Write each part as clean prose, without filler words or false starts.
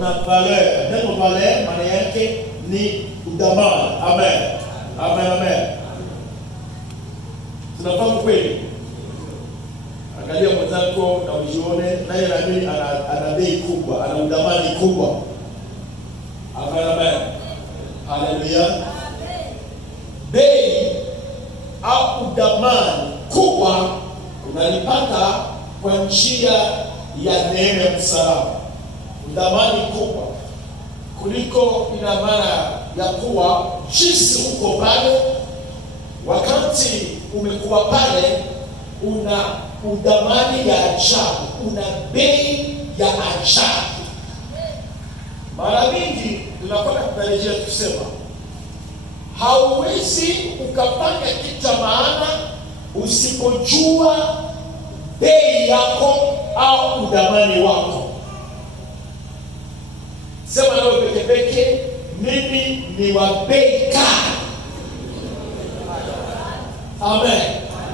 na valeur. Neno valeur maana yake ni udhamani. Amen. Amen, amen. Tunafahamu kweli? Angalia mwenzako na ujione naye na mimi ana bei kubwa, ana udhamani kubwa. Amen, amen. Haleluya. Bei au udhamani kubwa unalipata kwa njia ya neema ya msalaba. Udhamani kubwa kuliko, ina maana ya kuwa jinsi uko pale, wakati umekuwa pale, una udhamani ya ajabu, una bei ya ajabu. Mara mingi tunakuwa tunarejea kusema hauwezi ukafanya kitu cha maana usipojua bei yako au udhamani wako. Sema nao peke, mimi ni wa bei kali. Amen.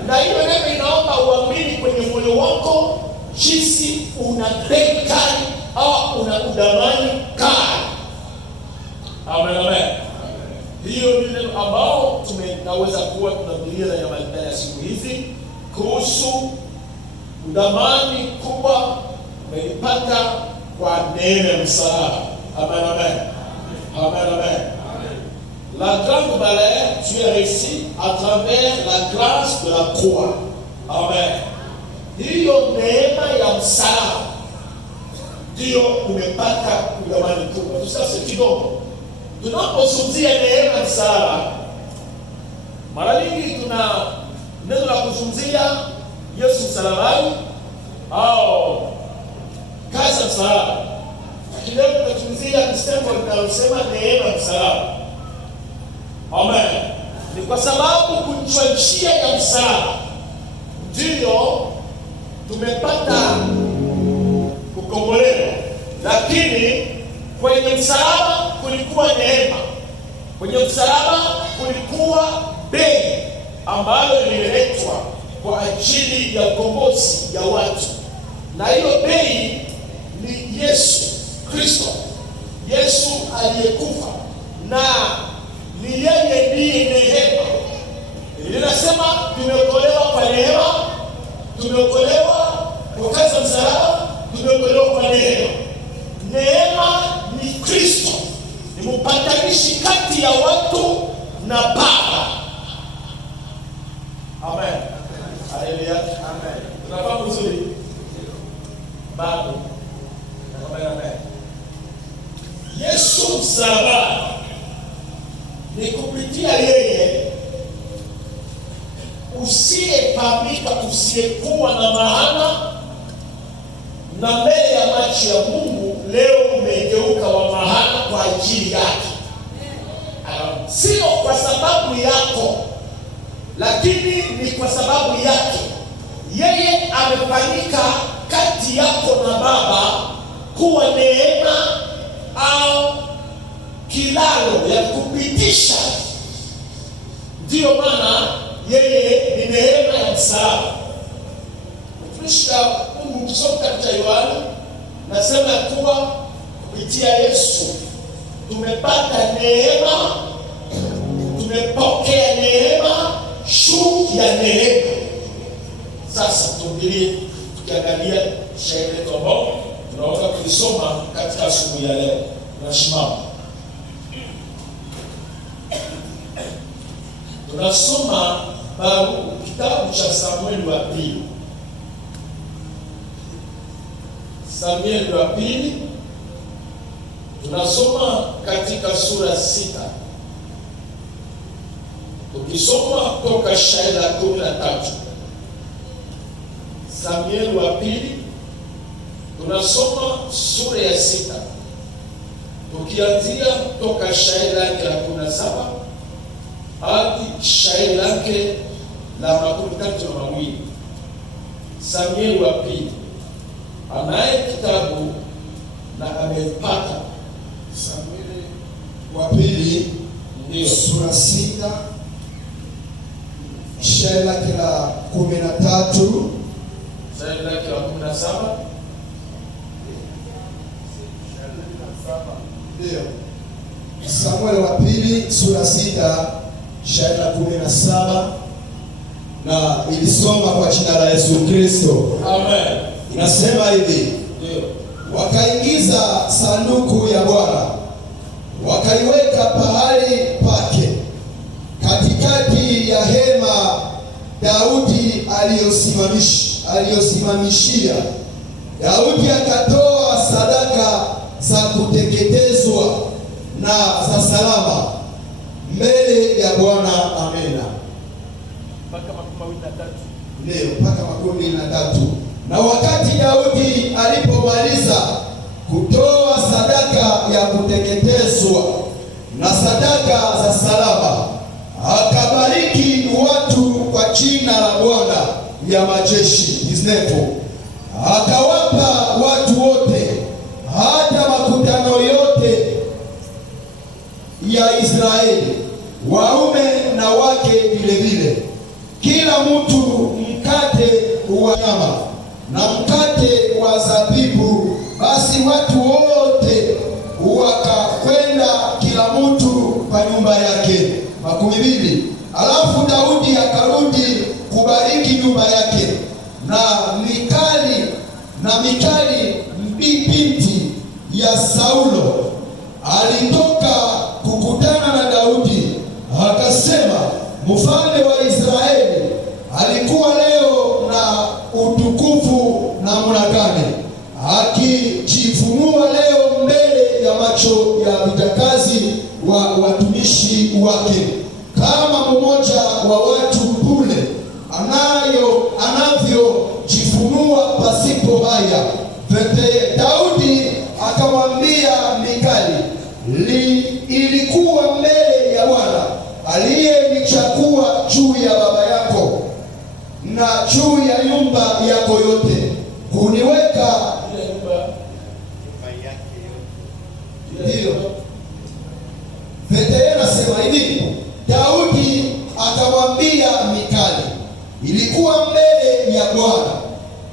Na hiyo neno inaomba uamini kwenye moyo wako jinsi una bei kali au una udhamani kali. Amen, amen. Hiyo ni neno ambao tunaweza kuwa tunabiria na yamalizana ya siku hizi kuhusu udhamani kubwa umeipata kwa neema ya msalaba. Amen, amen. Amen, amen. La grande valeur, tu es réussi à travers la grâce de la croix. Amen. Hiyo neema ya msalaba ndio umepata udhamani kubwa. Tusase kidogo. Tunapozungumzia neema ya msalaba, mara nyingi tuna neno la kuzungumzia Yesu msalabani au kazi ya msalaba. Lakini leo tunazungumzia msemo linalosema neema ya msalaba. Amen. Ni kwa sababu kwa njia ya msalaba ndio tumepata kukombolewa. Lakini kwenye msalaba kulikuwa neema. Kwenye msalaba kulikuwa bei ambayo ililetwa kwa ajili ya ukombozi ya watu. Na hiyo bei ni Yesu Kristo. Yesu aliyekufa, na ni yeye ndiye neema. Linasema tumeokolewa kwa neema, tumeokolewa kwa kazi ya msalaba, tumeokolewa kwa neema. Neema ni Kristo, ni mpatanishi kati ya watu na Baba. Amen. Haleluya. Amen. Tunafahamu vizuri bado. Amen, amen. Yesu msalaba ni kupitia yeye usiyefahamika, usiyekuwa na maana, na mbele ya macho ya Mungu leo umegeuka wa maana kwa ajili yake. Sio kwa sababu yako, lakini ni kwa sababu yake. Yeye amefanyika kati yako na Baba kuwa neema au kilalo ya kupitisha. Ndiyo maana yeye ni neema ya msalaba. Mtumishi Mungu kusoma katika Yohana nasema kuwa kupitia Yesu tumepata neema, tumepokea neema juu ya neema. Sasa tuangalie, tukiangalia shairi letu ambao tunaweza kulisoma katika asubuhi ya leo. Tunashimama. Tunasoma kitabu cha Samueli wa pili. Samueli wa pili tunasoma katika sura 6. Tukisoma toka shairi la 13. Samueli wa pili tunasoma sura ya 6. Tukianzia toka shairi lake la 17 hadi shairi lake la 32. Samueli wa pili anaye kitabu na amepata. Samueli wa pili ndio sura 6 shairi lake la 13 shairi lake la 17 Ndio. Samueli wa pili sura 6 shairi la 17 na ilisoma kwa jina la Yesu Kristo. Amen. Inasema hivi. Ndio. Wakaingiza sanduku ya Bwana, wakaiweka pahali pake katikati ya hema Daudi aliyosimamishia. Daudi akatoa sadaka za kuteketezwa na za salama mbele ya Bwana. Amena. Mpaka 23. Ndio, mpaka 23. Na wakati Daudi alipomaliza kutoa sadaka ya kuteketezwa na sadaka za salama, akabariki watu kwa jina la Bwana ya majeshi, his name. Akawapa watu wote, hata makutano yote ya Israeli, waume na wake vile vile, kila mtu mkate wa nyama na mkate wa zabibu. Basi watu wote wakakwenda kila mtu kwa nyumba yake. 12. Alafu Daudi akarudi kubariki nyumba yake, na Mikali binti ya Saulo alitoka kukutana na Daudi, akasema, mfalme wa Israeli alikuwa leo na utukufu namna gani, akijifunua leo mbele ya macho ya vijakazi wa watumishi wake, kama mmoja wa watu bure anavyojifunua pasipo haya. Daudi akamwambia Mikali, ilikuwa mbele ya Bwana aliyenichagua juu ya baba yako na juu ya nyumba yako yote, kuniweka hiyo. Petero anasema hivi, Daudi akamwambia Mikali, ilikuwa mbele ya Bwana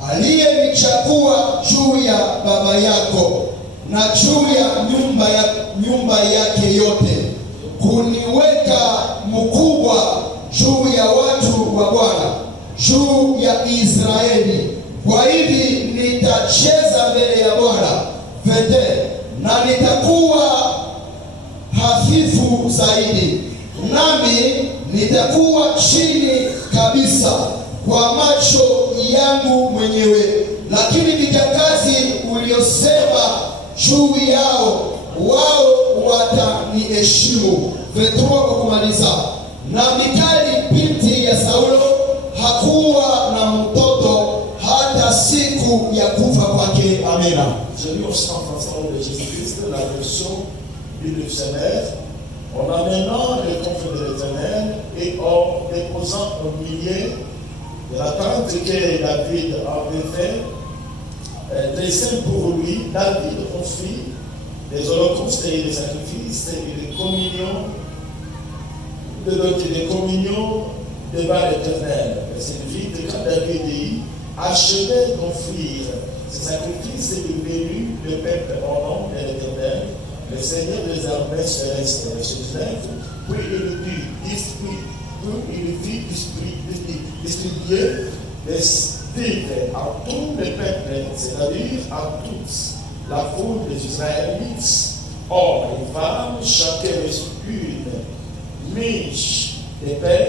aliyenichagua juu ya baba yako na juu ya nyumba yake yote, kuniweka mkubwa juu ya watu wa Bwana, juu ya Israeli. Kwa hivi nitacheza mbele ya Bwana na nitakuwa hafifu zaidi, nami nitakuwa chini kabisa kwa macho yangu mwenyewe. Lakini vijakazi uliosema juu yao, wao wataniheshimu. Kwa kumaliza, na Mikali binti ya Saulo hakuwa na mtoto hata siku ya kufa kwake. Amena. Je lis au sang de Jésus-Christ la version du dictionnaire. En amenant le comfort de l'Éternel et en déposant au milieu de la tente que David avait fait, très simple pour lui, David offrit des holocaustes et des sacrifices et des communions, devant l'Éternel. C'est vite quand David dit, achevez d'offrir ces sacrifices et de bénir le peuple au nom de l'Éternel, le Seigneur des armées célestes. Verset 19. Puis il fit distribuer les strips à tout le peuple, c'est-à-dire à toute la foule des Israélites, hommes et femmes, chacun une miche de pain,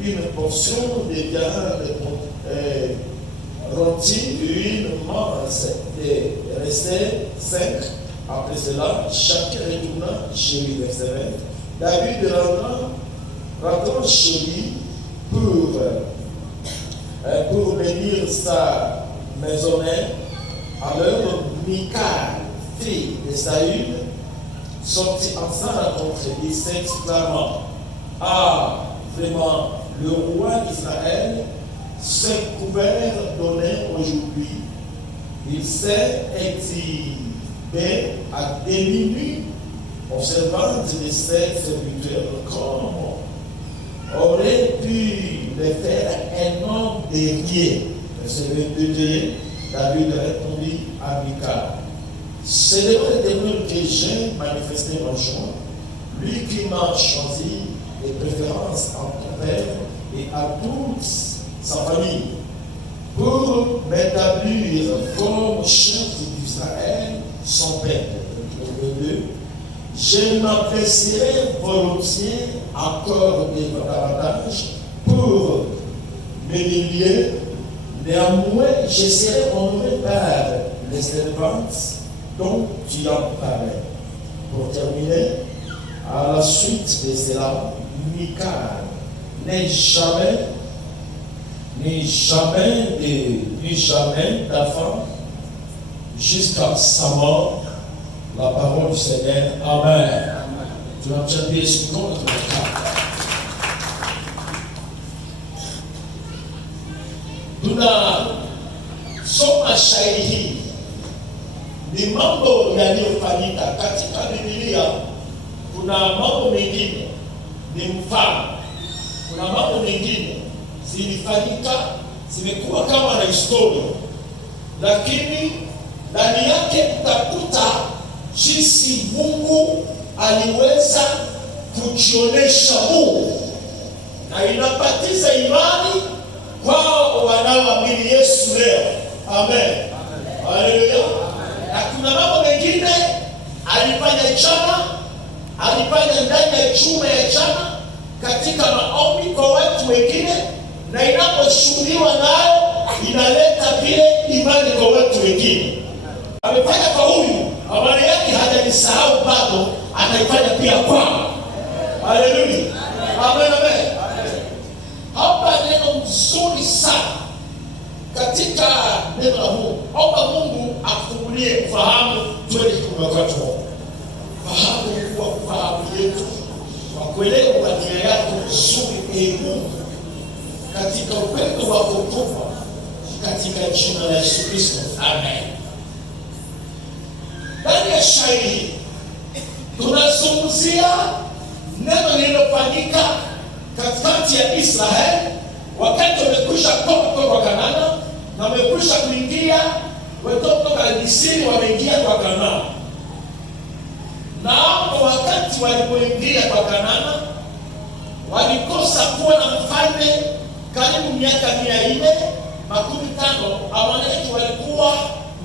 une portion de viande rôtie, une masse de restait 5. Après cela, chacun retourna chez lui. Verset 20. David rentra chez lui pour bénir sa maisonnette. Alors Mikal, fille de Saül, sortit en sa rencontre et s'exclamant, ah, vraiment, le roi d'Israël s'est couvert d'honneur aujourd'hui. Il s'est exhibé à demi-nu, observant de ses serviteurs, comme aurait pu le faire un homme dédié. Verset 22, David répondit à Mikal, C'est devant l'Éternel que j'ai manifesté ma joie, lui qui m'a choisi de préférence à ton père et à toute sa famille, pour m'établir comme chef d'Israël, son père. Je m'apprécierai volontiers encore davantage pour m'humilier. Néanmoins, je serai honoré par les servantes dont tu en parlais. Pour terminer, à la suite de cela, Michal n'est jamais d'enfant jusqu'à sa mort. La parole du Seigneur. Amen. Tu vas me bien sur notre cas. Tunasoma shairi hii, ni mambo yaliyofanyika katika Biblia. Kuna mambo mengine ni mfano, kuna mambo mengine zilifanyika, zimekuwa kama na historia, lakini ndani yake tutakuta jinsi Mungu aliweza kujionesha Mungu, na inapatiza imani kwao wanaoamini Yesu leo. Amen. Haleluya. Na kuna mambo mengine alifanya jana, alifanya ndani ya juma ya jana katika maombi kwa watu wengine, na inaposhuhudiwa nayo inaleta vile imani kwa watu wengine. Amefanya kwa huyu, amani yake hajalisahau bado, ataifanya pia kwao. Haleluya. Amen, amen. Hapa neno mzuri sana katika neno la Mungu. Omba Mungu akufungulie kufahamu, twende kumwakati wako. Fahamu kwa kufahamu yetu, kwa kuelewa nia yako nzuri, Mungu, katika upendo wako mkubwa, katika jina la Yesu Kristo. Amen. Ndani ya shairi tunazungumzia neno lililofanyika katikati ya Israeli wakati wamekwisha kutoka Kanaani na wamekwisha kuingia, kutoka Misri wameingia kwa Kanaani. Na hapo wakati walipoingia kwa Kanaani walikosa kuwa na mfalme karibu miaka 450. Amaleki walikuwa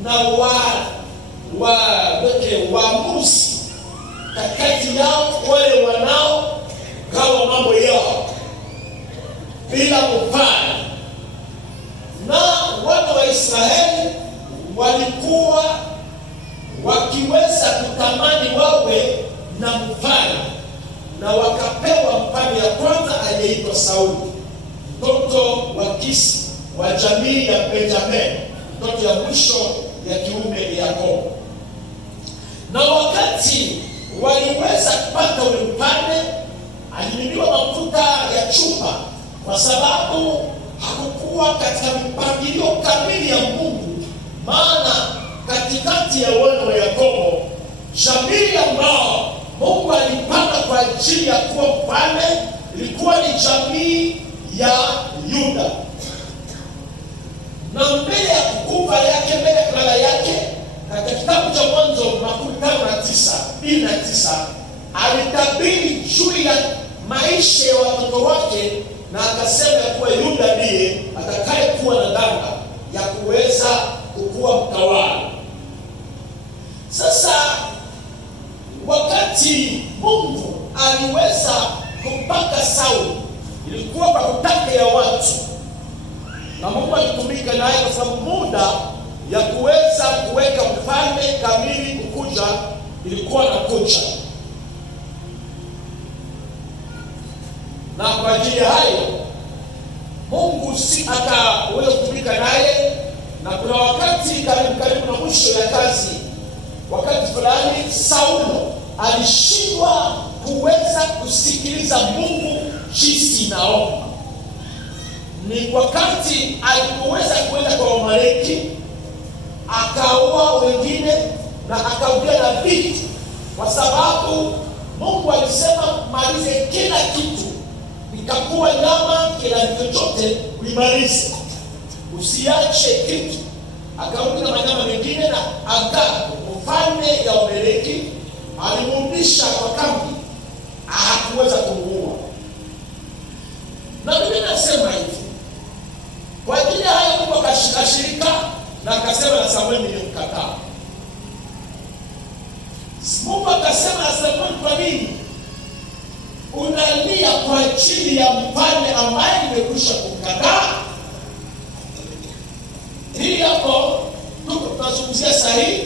na waamuzi katikati yao, wale wanao gawa mambo yao bila mfalme. Na wana wa Israeli walikuwa wakiweza kutamani wawe na mfalme, na wakapewa mfalme ya kwanza aliyeitwa Sauli, mtoto wa Kisi wa jamii ya Benjamin, mtoto ya mwisho ya kiume ya Yakobo. Na wakati waliweza kupata ule mfalme, alimiminiwa mafuta ya chupa, kwa sababu hakukuwa katika mpangilio kamili ya Mungu. Maana katikati ya wana wa Yakobo, jamii ambao Mungu alipanga kwa ajili ya kuwa mfalme ilikuwa ni jamii ya Yuda. Na mbele ya kukufa yake, mbele ya kulala yake, katika kitabu cha Mwanzo 29:9 alitabiri juu ya maisha ya watoto wake, na akasema ya kuwa Yuda ndiye atakayekuwa na dhamana ya kuweza kukuwa mtawala. Sasa wakati Mungu aliweza kumpaka Sauli, ilikuwa kwa kutaka ya watu, na Mungu alitumika naye kwa sababu muda ya kuweza kuweka mfalme kamili kukuja ilikuwa na kucha. Na kwa ajili ya hayo Mungu si akaweza kutumika naye, na kuna wakati karibu na mwisho ya kazi, wakati fulani Saulo alishindwa kuweza kusikiliza Mungu jinsi naomba. Ni wakati alipoweza kwenda kwa Amaleki, akaua wengine na akarudia na vitu, kwa sababu Mungu alisema malize kila kitu, ikakuwa nyama, kila chochote ulimalize, usiache kitu. Akarudi na manyama mengine na Agag mfalme ya Amaleki, alimrudisha kwa kambi, hakuweza kumuua. Na Biblia inasema hivi, kwa ajili ya hayo Mungu akashirika na akasema na Samueli, nilimkataa. Mungu akasema na Samueli, kwa nini unalia kwa ajili ya mfalme ambaye nimekwisha kumkataa? Hii hapo tunazungumzia sahihi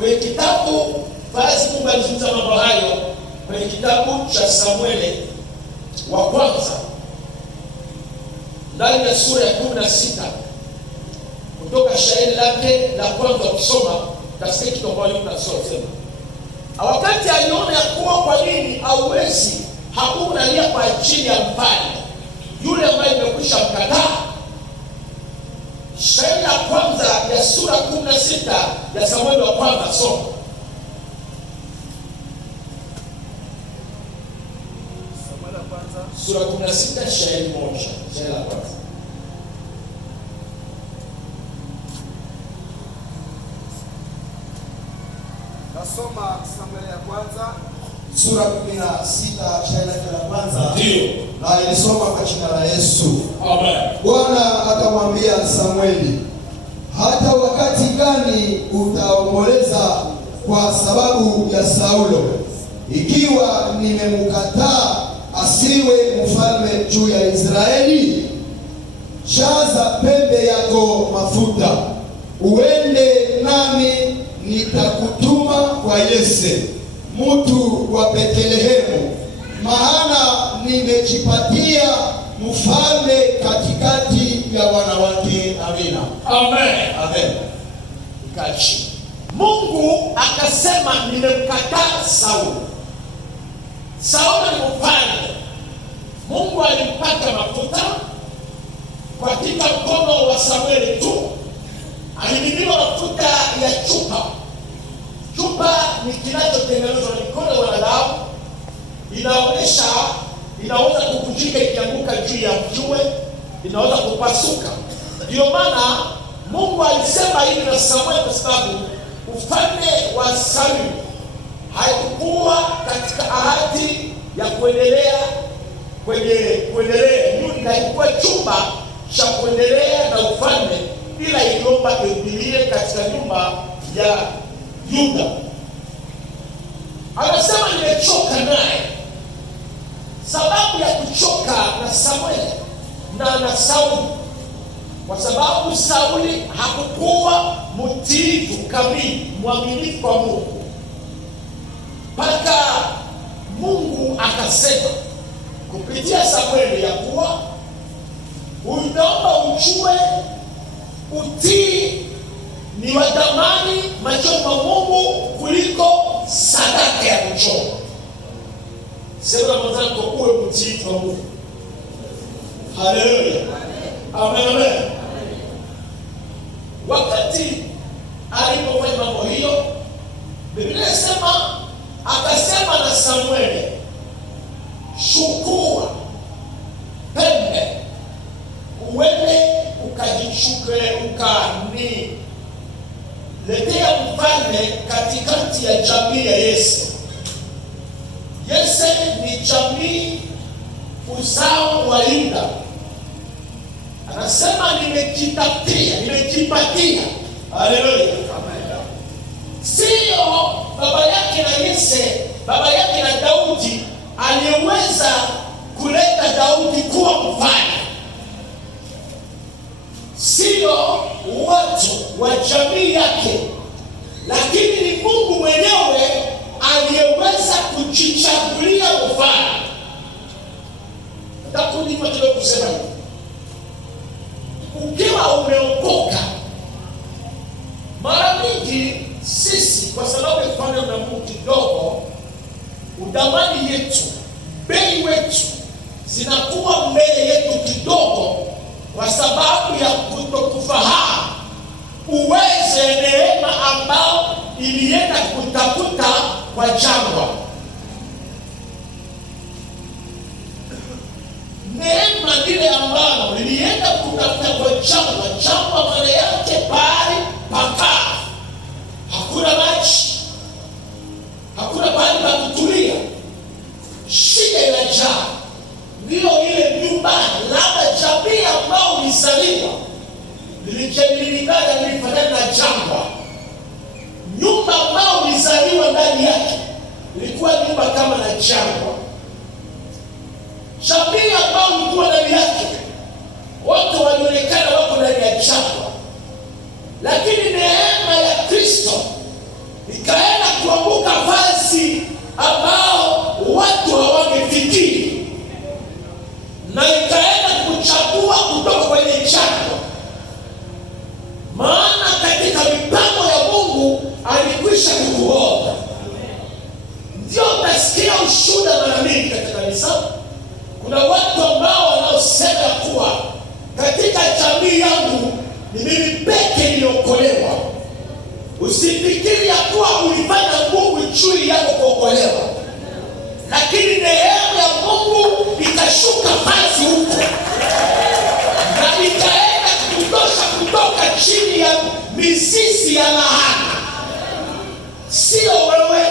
kwenye kitabu, basi Mungu alizungumza mambo hayo kwenye kitabu cha Samueli wa kwanza ndani ya sura ya 16 kutoka shairi lake la kwanza kusoma katika kitabu tunasoma. Wakati aliona ya kuwa kwa nini hauwezi hakunalia kwa ajili ya mfalme yule ambaye imekwisha mkataa. Shairi la kwanza ya sura 16 ya Samueli wa kwanza, soma. Samueli wa kwanza sura 16 shairi moja, shairi la kwanza. Nasoma Samueli ya kwanza sura 16 shairi la kwanza. Ndio. Na ilisoma kwa jina la Yesu. Amen. Bwana akamwambia Samueli, hata wakati gani utaomboleza kwa sababu ya Saulo, ikiwa nimemkataa asiwe mfalme juu ya Israeli? Shaza pembe yako mafuta, uende nami nitakutuma kwa Yese mtu wa Bethlehemu, maana nimejipatia mfalme katikati ya wanawake. Amina. Amen. Amen. Kachi. Mungu akasema nimemkataa Saulo. Saulo ni mfalme. Mungu alimpaka mafuta katika mkono wa Samueli tu. Alimimina mafuta ya chupa. Chupa ni kinachotengenezwa na mikono ya wanadamu. Inaonyesha inaweza kuvunjika ikianguka juu ya mjue, inaweza kupasuka. Ndio maana Mungu alisema hivi na Samueli, kwa sababu ufalme wa Sauli haikuwa katika ahadi ya kuendelea Yuda, haikuwa chumba cha kuendelea na ufalme, ila iliomba irudilie katika nyumba ya Yuda. Anasema nimechoka naye. Sababu ya kuchoka na Samueli na Sauli, kwa sababu Sauli hakukuwa mtiifu kamili, mwaminifu kwa Mungu, mpaka Mungu akasema kupitia Samueli ya kuwa unaomba ujue utii ni wa thamani machoni mwa Mungu kuliko sadaka ya kuchoma. Sema mwenzako uwe mtiifu kwa Mungu. Haleluya. Amen. Amen. Wakati alipofanya mambo hiyo, Biblia inasema akasema na Samueli, chukua pembe uende ukajichukue ukaniletea mfalme katikati ya jamii ya Yese. Yese ni jamii uzao wa Yuda. Anasema nimejipatia. Haleluya. Sio baba yake na Yese, baba yake na Daudi aliyeweza kuleta Daudi kuwa mfalme. Sio watu wa jamii yake, lakini ni Mungu mwenyewe aliyeweza kujichagulia ufalme. Nitakuuliza kidogo kusema hivi. Ukiwa umeokoka, mara nyingi sisi kwa sababu ya kufanya na Mungu kidogo, udamani yetu, bei wetu zinakuwa mbele yetu kidogo, kwa sababu ya kutokufahamu uwezo wa neema ambao ilienda kutafuta kwa jangwa. Neema ile ambao ilienda kutafuta kwa jangwa. Jangwa maana yake pale pakavu, hakuna maji, ulizaliwa lilifanana na jangwa. Nyumba ambayo ulizaliwa ndani yake ilikuwa nyumba kama na jangwa. Jamii ambayo ulikuwa ndani yake, watu walionekana wako ndani ya jangwa, lakini neema ya Kristo ikaenda kuanguka vazi ambao watu hawangefikiri, na ikaenda kuchagua kutoka kwenye jangwa. Maana katika mipango ya Mungu alikwisha kukuona. Ndio utasikia ushuhuda mara mingi katika kanisa. Kuna watu ambao wanaosema kuwa katika jamii yangu ni mimi peke niliokolewa. Usifikiri ya kuwa ulifanya nguvu juu yako kuokolewa, lakini neema ya Mungu ikashuka basi huko na ikaenda kutosha kutoka chini ya mizizi ya laana. Sio wewe,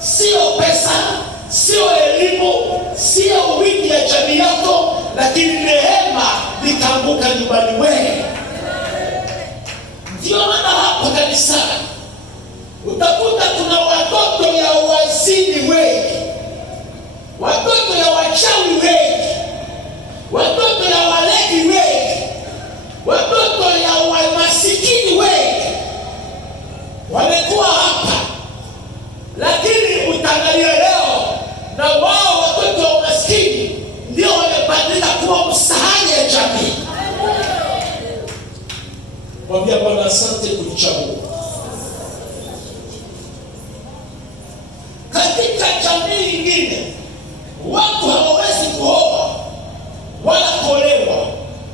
sio pesa, sio elimu, sio wingi ya jamii yako, lakini neema likaanguka nyumbani wewe. Ndio maana hapo kanisani utakuta kuna watoto ya wazini wengi, watoto ya wachawi wengi, watoto ya walevi wengi, watoto ya masikini wengi wamekuwa hapa. Lakini utaangalia leo na wao watoto wa maskini ndio wamebadilika kuwa msahani ya jamii. Mwambia Bwana asante kunichagua. Katika jamii nyingine watu hawawezi kuoa wala kuolewa,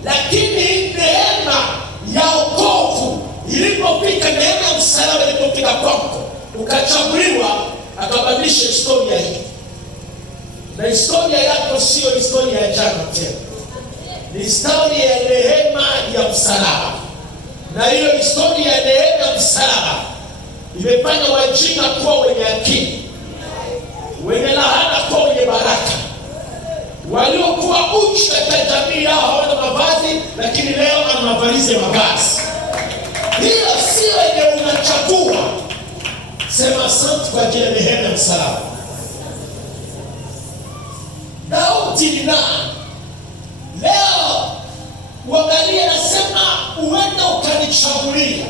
lakini neema ya wokovu ilipofika, neema ya msalaba ilipofika kwako, ukachaguliwa, akabadilisha historia hii. Na historia yako sio historia ya jana tena, ni historia ya neema ya msalaba. Na hiyo historia ya neema ya msalaba imefanya wajinga kuwa wenye akili, wenye laana kuwa wenye baraka, waliokuwa uchi katika jamii yao hawana mavazi, lakini leo anavalize mavazi. Hiyo sio yenye unachagua. Sema asante kwa ajili ya neema ya msalaba. Daudi ni nani? Leo uangalie, nasema uende ukanichagulia.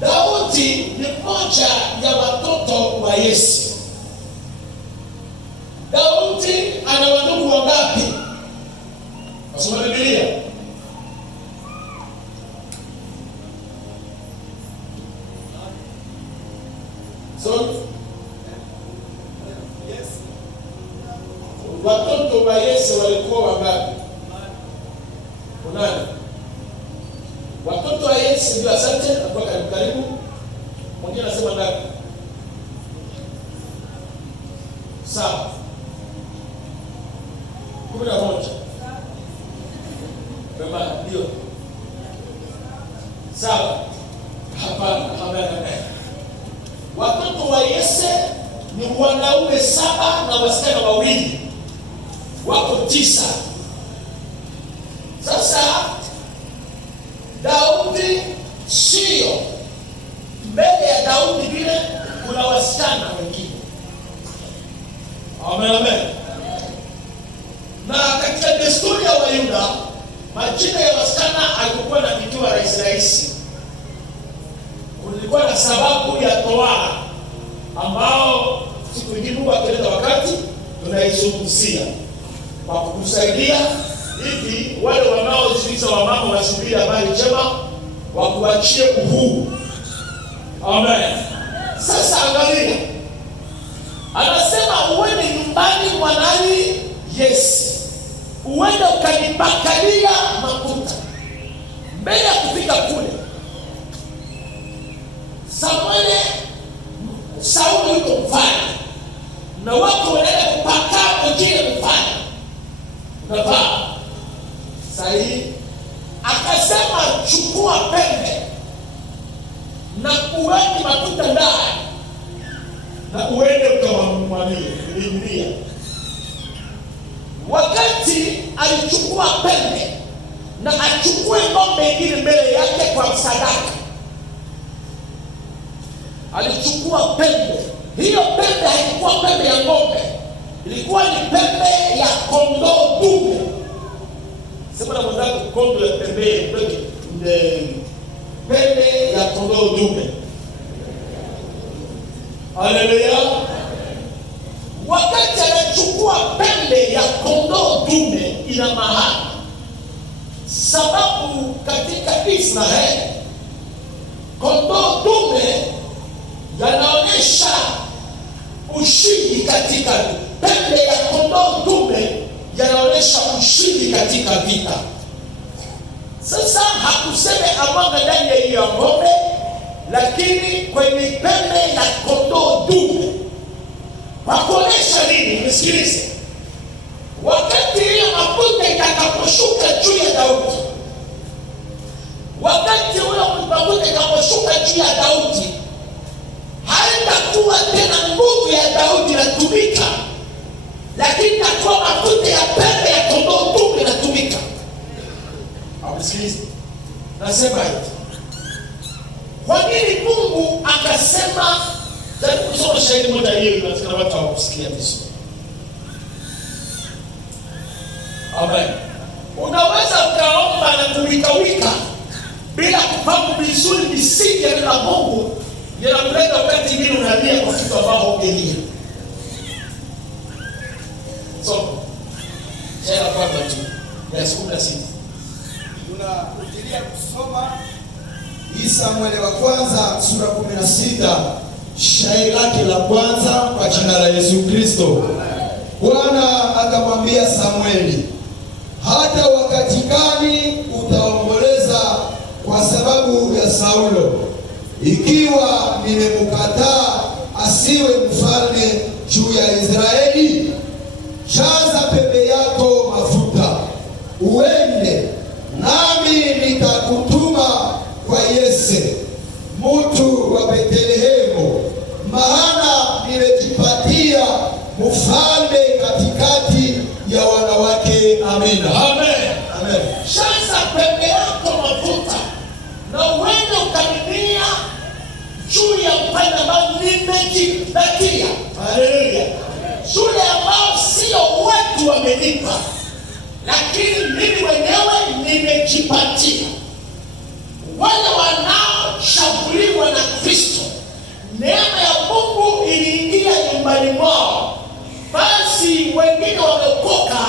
Daudi ni mmoja ya watoto wa Yese. Daudi ana wandugu wangapi? Nasoma Biblia. Watoto wa Yese walikuwa wangapi? Unani? Watoto wa Yese ndio asante na kwa karibu. Mwingine anasema ngapi? 7. 11. Baba ndio 7. Hapana, hapana. Watoto wa Yese ni wanaume 7 na wasichana 2. Wako 9. Sasa Daudi sio mbele ya Daudi vile, kuna wasichana wengine. Amen. Na katika desturi ya Wayuda, majina ya wasichana haikuwa na vitu rahisi. Kulikuwa na sababu ya tohara ambao siku nyingine Mungu akaleta wakati tunaizungumzia kwa kukusaidia hivi wale wanaoziuliza wamama wasubiri habari njema wakuachie uhuru. Amen. Sasa angalia, anasema uende nyumbani mwa nani? Yese, uende ukanipakalia mafuta. Mbele ya kufika kule, Sauli yuko mfanya na wako wanaenda kupaka wengine mfanya unavaa sahihi. Akasema chukua pembe na uweke mafuta ndani na uende ukamwamie. Biblia wakati alichukua pembe na achukue ng'ombe ingine mbele yake kwa sadaka. Alichukua pembe. Hiyo pembe haikuwa pembe ya ng'ombe, ilikuwa ni pembe ya kondoo dume. Sema na mwenzako, kondoo ya pembe ya kondoo dume. Haleluya. Wakati anachukua pembe ya kondoo dume, ina maana sababu katika Israeli kondoo dume yanaonyesha ushindi katika pembe ya kondoo dume yanaonyesha ushindi katika vita. Sasa hakuseme amanga ndani ya hiyo ng'ombe, lakini kwenye pembe ya kondoo dume. Kwa kuonyesha nini? Nisikilize. Wakati hiyo mafuta itakaposhuka juu ya Daudi, wakati huyo mafuta itakaposhuka juu ya Daudi, haitakuwa tena nguvu ya Daudi inatumika, lakini itakuwa mafuta ya pembe ya kondoo dume inatumika. Nisikilize. Nasema hivi. Kwa nini Mungu akasema? Tayari kusoma shahidi moja hiyo katika watu hawakusikia vizuri. Amen. Unaweza ukaomba na kuwika bila kufahamu vizuri misingi ya neno la Mungu, yanamleta wakati mwingine unalia kwa kitu ambao ungelia. So, shahidi kwa watu ya 16. Tunarudia kusoma Samueli wa kwanza sura 16, shairi lake la kwanza kwa jina la Yesu Kristo. Bwana akamwambia Samueli, hata wakati gani utaomboleza kwa sababu ya Saulo, ikiwa nimemkataa asiwe mfalme juu ya Israeli? Jaza pembe yako mafuta, uende, nami nitakutuma kwa Yese mtu wa Bethlehemu, maana nimejipatia mfalme katikati ya wanawake. Amina. Amen. Amen. Jaza pembe yako mafuta na uende ukamimia juu ya mfalme ambao nimejipatia. Haleluya. Yule ambao sio watu wamenipa, lakini mimi mwenyewe nimejipatia. Wale wanaoshauriwa na Kristo, neema ya Mungu iliingia nyumbani mwao. Basi wengine wamekoka,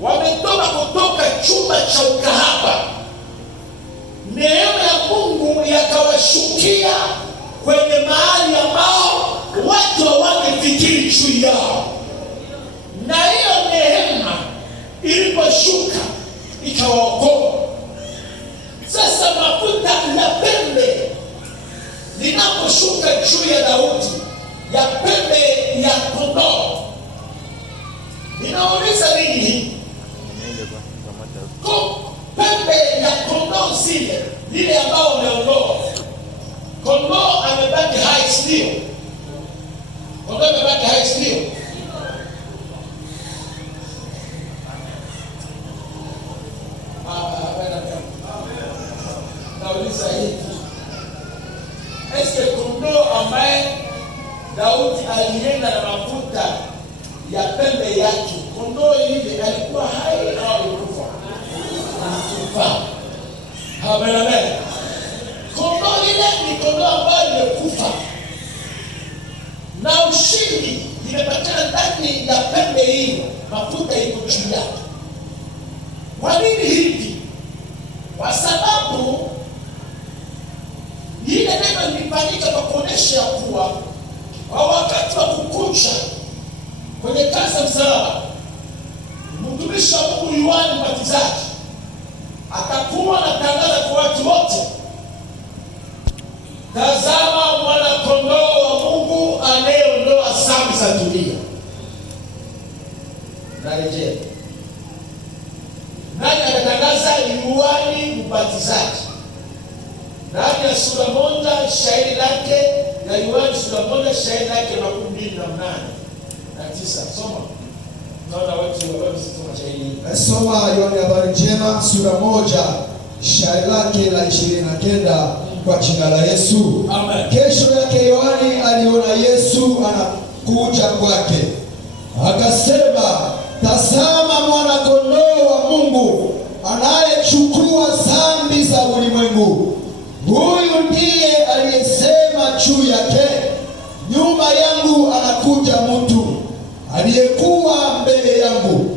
wametoka kutoka chumba cha ukahaba. Neema ya Mungu yakawashukia kwenye mahali ambao watu hawangefikiri juu yao. Na hiyo neema iliposhuka ikawaokoa. Sasa mafuta la pembe linaposhuka juu ya Daudi, ya pembe ya kondoo, linauliza nini? Pembe ya kondoo lile ambao wameondoa. Kondoo amebaki hai, sio? Kondoo amebaki hai, sio? Nauliza hivi, eske kondoo ambaye Daudi alienda na mafuta ya pembe yake, kondoo ile alikuwa hai au alikufa? Alikufa. Amen. Kondoo ile ni kondoo ambayo imekufa, na ushindi imepatikana ndani ya pembe hiyo, mafuta iko juu yake. Kwa nini hivi? Kwa sababu ile neno lilifanyika kwa kuonesha kuwa kwa wakati wa kukucha kwenye kazi ya msalaba, mtumishi wa Mungu Yohana Mbatizaji atakuwa anatangaza kwa watu wote, tazama mwana kondoo wa Mungu anayeondoa dhambi za dunia. Narejea. Nani anatangaza? Yohana Mbatizaji. Ndani ya sura moja shairi lake na Yohana sura moja shairi lake 28 na 9. Soma. Soma Yohana habari njema sura 1 shairi lake la 29 kwa jina la Yesu. Amen. Kesho yake Yohani aliona Yesu anakuja kwake. Akasema, tazama mwana kondoo wa Mungu anayechukua dhambi za ulimwengu. Huyu ndiye aliyesema juu yake, nyuma yangu anakuja mtu aliyekuwa mbele yangu,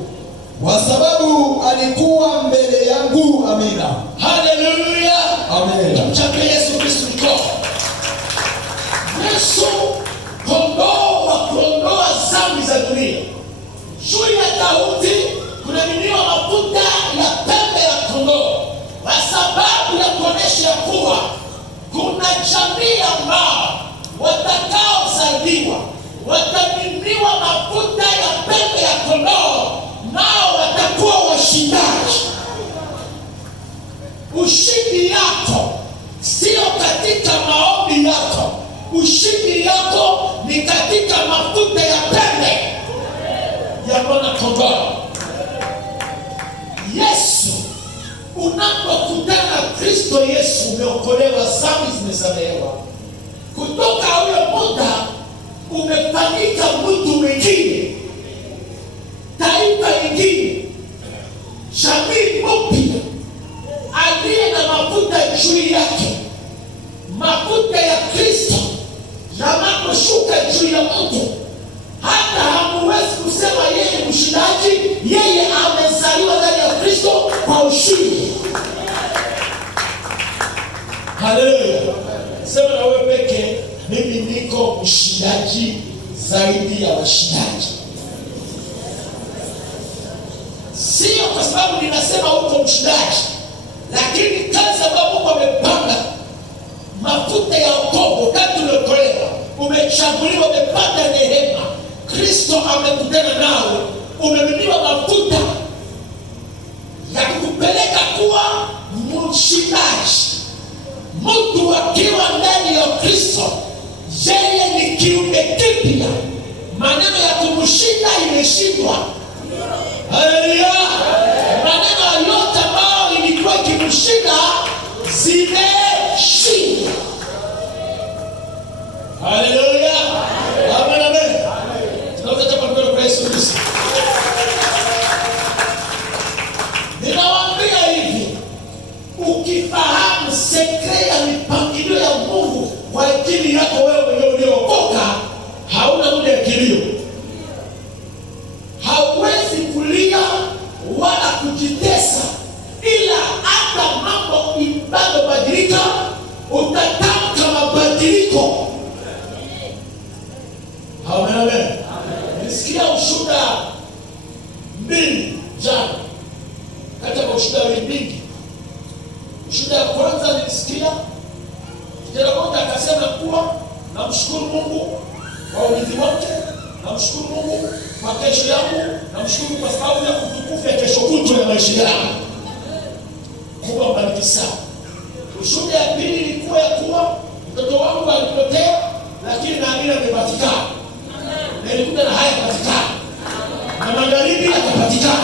kwa sababu alikuwa mbele yangu. Amina. Haleluya. Amen. Mchapie Yesu Kristo mkono. Yesu kondoo wa kuondoa dhambi za dunia. Juu ya Daudi kunamiminiwa mafuta ya pembe ya kondoo, kwa sababu ya kuonesha kuwa kuna jamii ambao watakaozaliwa watamiminiwa mafuta ya pembe ya kondoo, nao watakuwa washindaji. Ushindi yako sio katika maombi yako, ushindi yako ni katika mafuta ya pembe ya mwana kondoo. Yesu, unapokutana na Kristo Yesu, umeokolewa, dhambi zimesamehewa. Kutoka huyo muda umefanyika mtu mwingine, taifa lingine, jamii mpya, aliye na mafuta juu yake. Mafuta ya Kristo yanaposhuka juu ya mtu, hata hamuwezi kusema yeye mshindaji. Yeye amezaliwa ndani ya Kristo kwa ushindi. Haleluya. Sema na wewe peke, mimi niko mshindaji zaidi ya washindaji. Sio kwa sababu ninasema uko mshindaji, lakini kazi ambayo Mungu amepanga, mafuta ya wokovu, wakati uliokolewa, umechaguliwa, umepata neema, Kristo amekutana nawe, umemiminiwa mafuta ya kukupeleka kuwa mshindaji. Mtu akiwa ndani ya Kristo, yeye ni kiumbe kipya. Maneno ya kumshinda imeshindwa. Haleluya. Maneno yote ambayo ilikuwa ikimshinda zimeshindwa. Haleluya. Amen, amen. Tunaweza chapa mkono kwa Yesu Kristo. Ninawaambia hivi, ukifahamu sekre ya mipangilio ya Mungu kwa ajili yako wewe mwenyewe uliokoka, hauna muda ya kilio. Hauwezi kulia wala kujitesa, ila hata mambo ibado badilika, utatamka mabadiliko. Amen, amen. Nisikia ushuhuda mbili jana, katika ushuhuda mbili. Ushuhuda ya kwanza nilisikia kijana mmoja akasema kuwa namshukuru Mungu kwa ulinzi wake, namshukuru Mungu kwa kesho yangu, namshukuru kwa sababu ya kutukufu ya kesho kutwa ya maisha yangu. Mungu abariki sana. Ushuhuda ya pili ilikuwa ya kuwa mtoto wangu alipotea, lakini naamini amepatikana. Na ilikuwa na haya patikana, na magharibi akapatikana.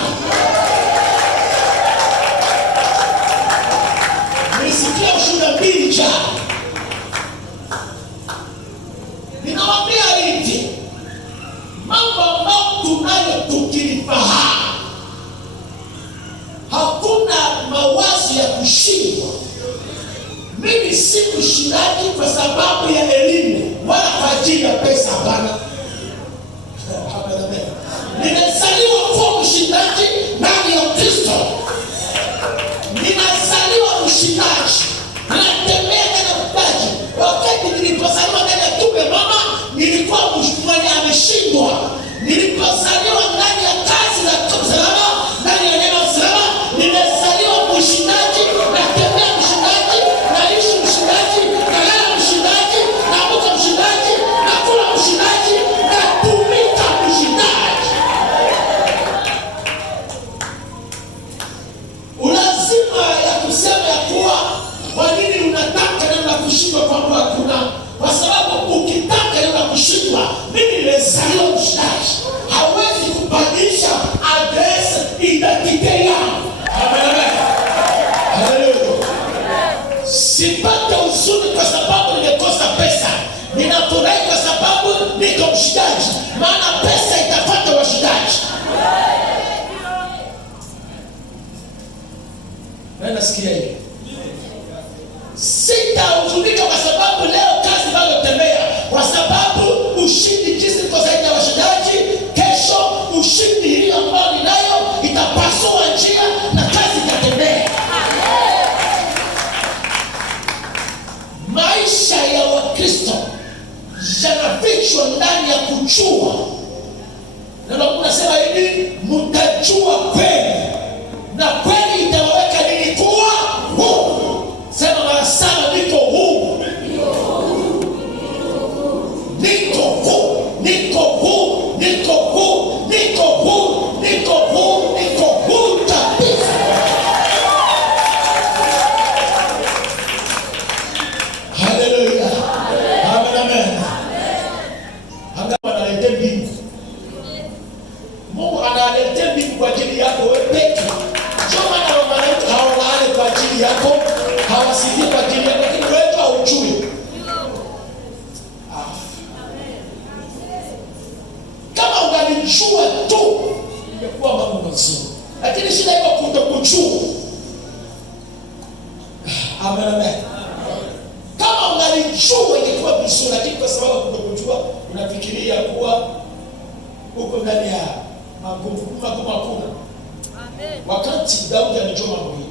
Nilisikia ushuhuda mbili jana. Ninawaambia hivi, mambo ambayo tunayo tukilifahamu, hakuna mawazo ya kushindwa. Mimi si mshindaji kwa sababu ya elimu wala kwa ajili ya pesa, hapana. Nimezaliwa kuwa mshindaji ndani ya Kristo. Nimezaliwa mshindaji, natembea ndani ya upaji. Wakati nilipozaliwa ndani ya tumbo mama, nilikuwa mwenye ameshindwa. Nilipozaliwa ndani ya kazi za msalaba, ndani ya neno msalaba, nimezaliwa mshindaji, natembea mshindaji, naishi mshindaji, nalala mshindaji, naamka mshindaji, nakula mshindaji, natumika mshindaji. Ulazima ya kusema ya kuwa kwa nini unataka neno la kushindwa kwangu hakuna. Kwa sababu ukitaka neno la kushindwa, mimi nimezaliwa mshindaji. Hawezi kubadilisha Sipate huzuni kwa sababu nimekosa pesa. Ninafurahi kwa sababu niko mshindaji, maana pesa itapata washindaji. Nasikia hiyo. Sitahuzunika kwa sababu leo kazi bado tembea, kwa sababu ushindi jinsi kwa zaidi ya washindaji. Kesho ushindi hii ambayo ninayo itapasua njia na kazi itatembea. Maisha ya Wakristo yanafichwa ndani ya kujua. Neno kunasema hivi, mtajua kweli na kweli itawaweka nini kuwa huru. Sema mara saba, niko huru. Niko huru, niko huru, niko huru, niko huru, niko huru, niko huru kabisa. Haleluya. Amen, amen. Hanga analeta mbingu. Mungu analeta mbingu kwa ajili yako wewe peke. Sio maana wamalaika hawalaani kwa ajili yako, hawasikii kwa ajili yako, lakini wewe haujui. Kama ungalijua tu ingekuwa mambo mazuri. Lakini shida iko kutokujua. Amen, amen. Kama ungalijua ingekuwa vizuri, lakini kwa sababu kutokujua unafikiria kuwa uko ndani ya magumu. Amen. Wakati Daudi alijua mambo hili.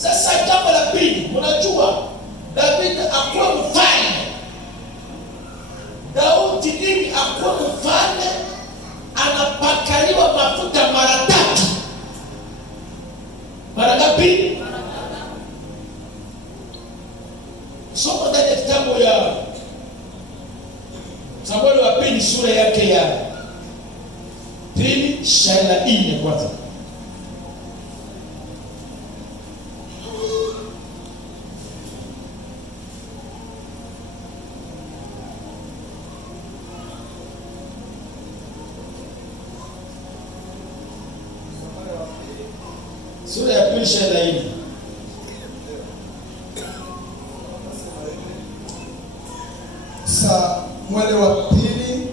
Sasa jambo la pili, mnajua Daudi akuwa mfalme. Daudi ili akuwa mfalme anapakaliwa mafuta mara 3. Mara ngapi? Soma ndani ya kitabu ya Samueli wa pili sura yake ya 2 shairi la 4 kwanza. Sura ya 2 shairi la 4. Samueli wa pili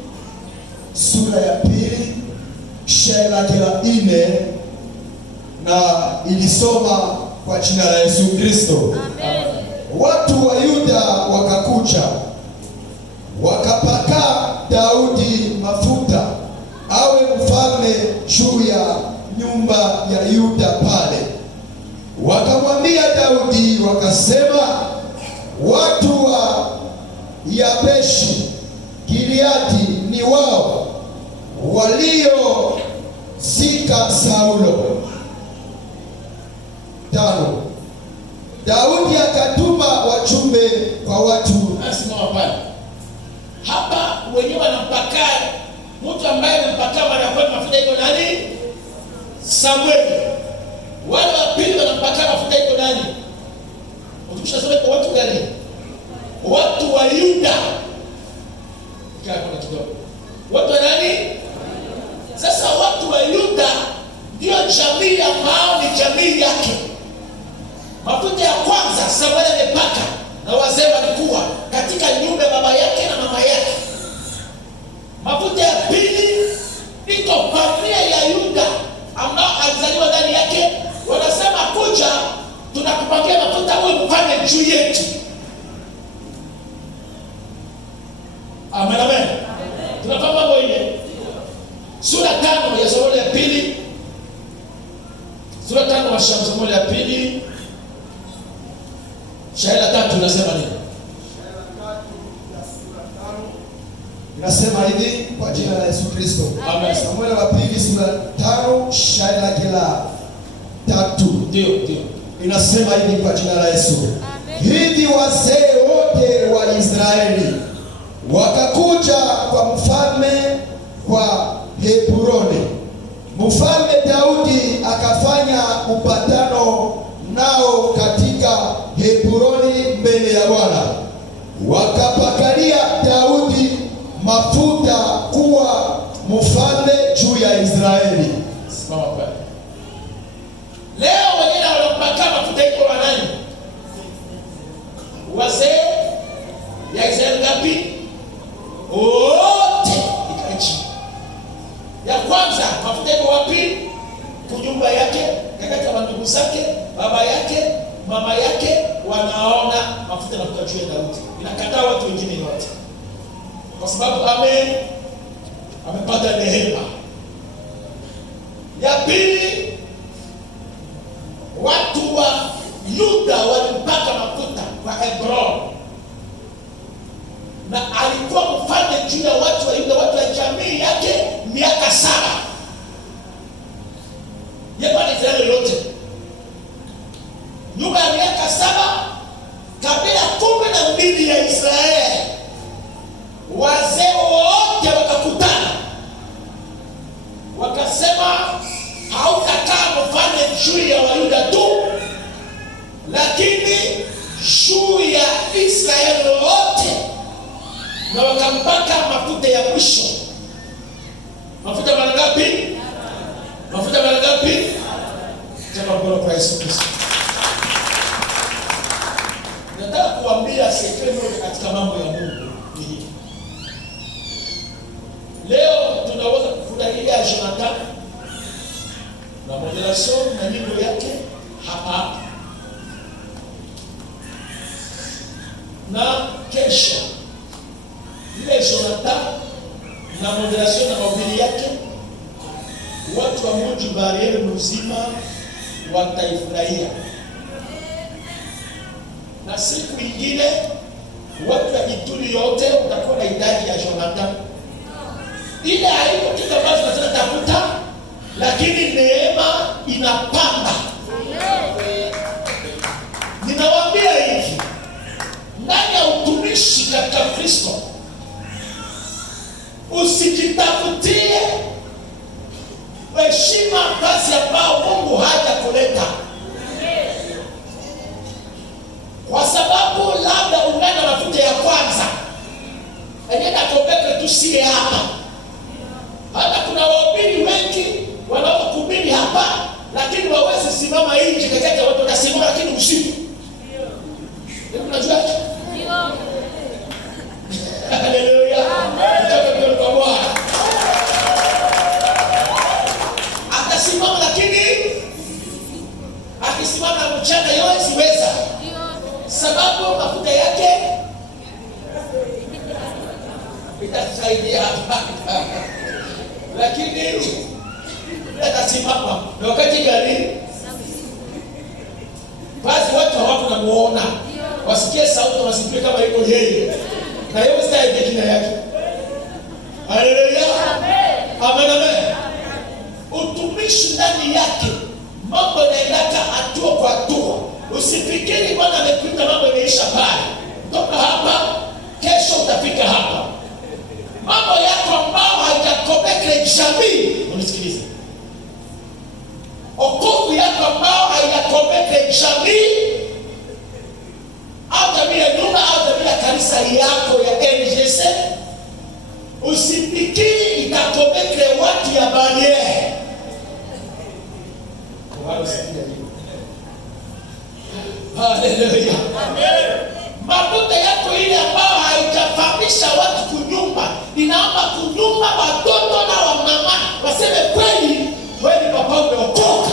sura ya 2 shairi lake la 4, na ilisoma kwa jina la Yesu Kristo. Amen. Watu wa Yuda wakakuja wakapaka Daudi mafuta awe mfalme juu ya nyumba ya Yuda pale. Wakamwambia Daudi wakasema, watu wa Yabeshi Gileadi ni wao waliozika Saulo. 5. Daudi akatuma wajumbe kwa watu. Asimama pale. Hapa wenyewe wanampaka mtu ambaye anampaka mara kwa mafuta iko nani? Samueli. Wale wa pili wanampaka mafuta iko nani? Ukishasema kwa watu gani? Watu wa Yuda. Kwa kidogo. Watu wa nani? Sasa watu wa Yuda ndio jamii ambao ni jamii yake. Mafuta ya kwanza Samueli amepaka na wazee walikuwa katika nyumba ya baba yake na mama yake. Mafuta ya pili iko familia ya Yuda ambao alizaliwa ndani yake. Wanasema kuja tunakupatia mafuta wewe mfanye juu yetu. Amen, amen. Tunapanga mambo ile. Sura 5 ya Samueli ya pili. Sura 5 ya Samueli ya pili. Shairi la 3 unasema nini? Inasema hivi kwa jina la Yesu Kristo. Amen. Samueli wa pili sura 5 shairi lake la 3. Ndio. Inasema hivi kwa jina la Yesu. Amen. Hivi wazee wote wa Israeli wakakuja kwa mfalme kwa Hebroni. Mfalme Daudi akafanya upatano nao katika Hebroni mbele ya Bwana. Wakapakalia Daudi mafuta kuwa mfalme juu ya Israeli. Simama pale. Leo wengine wanampaka mafuta iko wa nani? baba yake, mama yake wanaona mafuta yanatoka juu ya Daudi. Inakataa watu wengine wote. Kwa sababu amepata neema. Ya pili, watu wa Yuda walimpaka mafuta kwa Hebron. Na alikuwa mfalme juu ya watu wa Yuda, watu wa jamii yake miaka 7. Yeye ni Israeli yote. Nyuma ya miaka 7, kabila 12 ya Israeli, wazee wote wakakutana. Wakasema hautakaa mfalme juu ya Wayuda tu, lakini juu ya Israeli wote. Na wakampaka mafuta ya mwisho. Mafuta mara ngapi? Mafuta mara ngapi? Tena kwa Yesu Kristo. Nataka kuambia sekreto moja katika mambo ya Mungu ni hii. Leo tunaweza kufurahia Jonathan na moderation na nyimbo yake hapa. Na kesha ile Jonathan na moderation na mahubiri yake, watu wa mji Bariere mzima wataifurahia. Na siku ingine watu wa Ituri yote utakuwa na idadi ya Jonathan. Ile haiko kitu ambacho tunatafuta, lakini neema inapanda. Ninawaambia hivi, ndani ya utumishi katika Kristo, usijitafutie heshima kazi ambao Mungu hajakuleta. Kwa sababu labda ungana mafuta ya kwanza, enenda kopeke tusiye hapa. Hata kuna wahubiri wengi wanaokuhubiri hapa, lakini wawezi simama nje kakati watu watasimama lakini usiku. Unajua? Ndio. Haleluya. Amen. Kwa Bwana. Atasimama lakini akisimama mchana yote siweza. Sababu mafuta yake itasaidia hapa. Lakini atasimama na wakati gani? Basi watu hawatamuona. Wasikie sauti wasikie kama iko yeye. Na yeye style jina yake. Haleluya. Amen. Amen. Utumishi ndani yake mambo yanaenda hatua kwa hatua. Usifikiri Bwana amekuita mambo yameisha pale. Toka hapa, kesho utafika hapa. Mambo yako ambao hayakomeke jamii, unisikilize. Okovu yako ambao hayakomeke jamii, au jamii ya nyumba, au jamii ya kanisa yako ya NGC, usifikiri itakomeke watu ya Bariere. Wala sikia. Haleluya. Amen. Mafuta yako ile ambao haijafahamisha watu kunyumba, inaomba kunyumba watoto na wamama waseme kweli wewe papa umeokoka.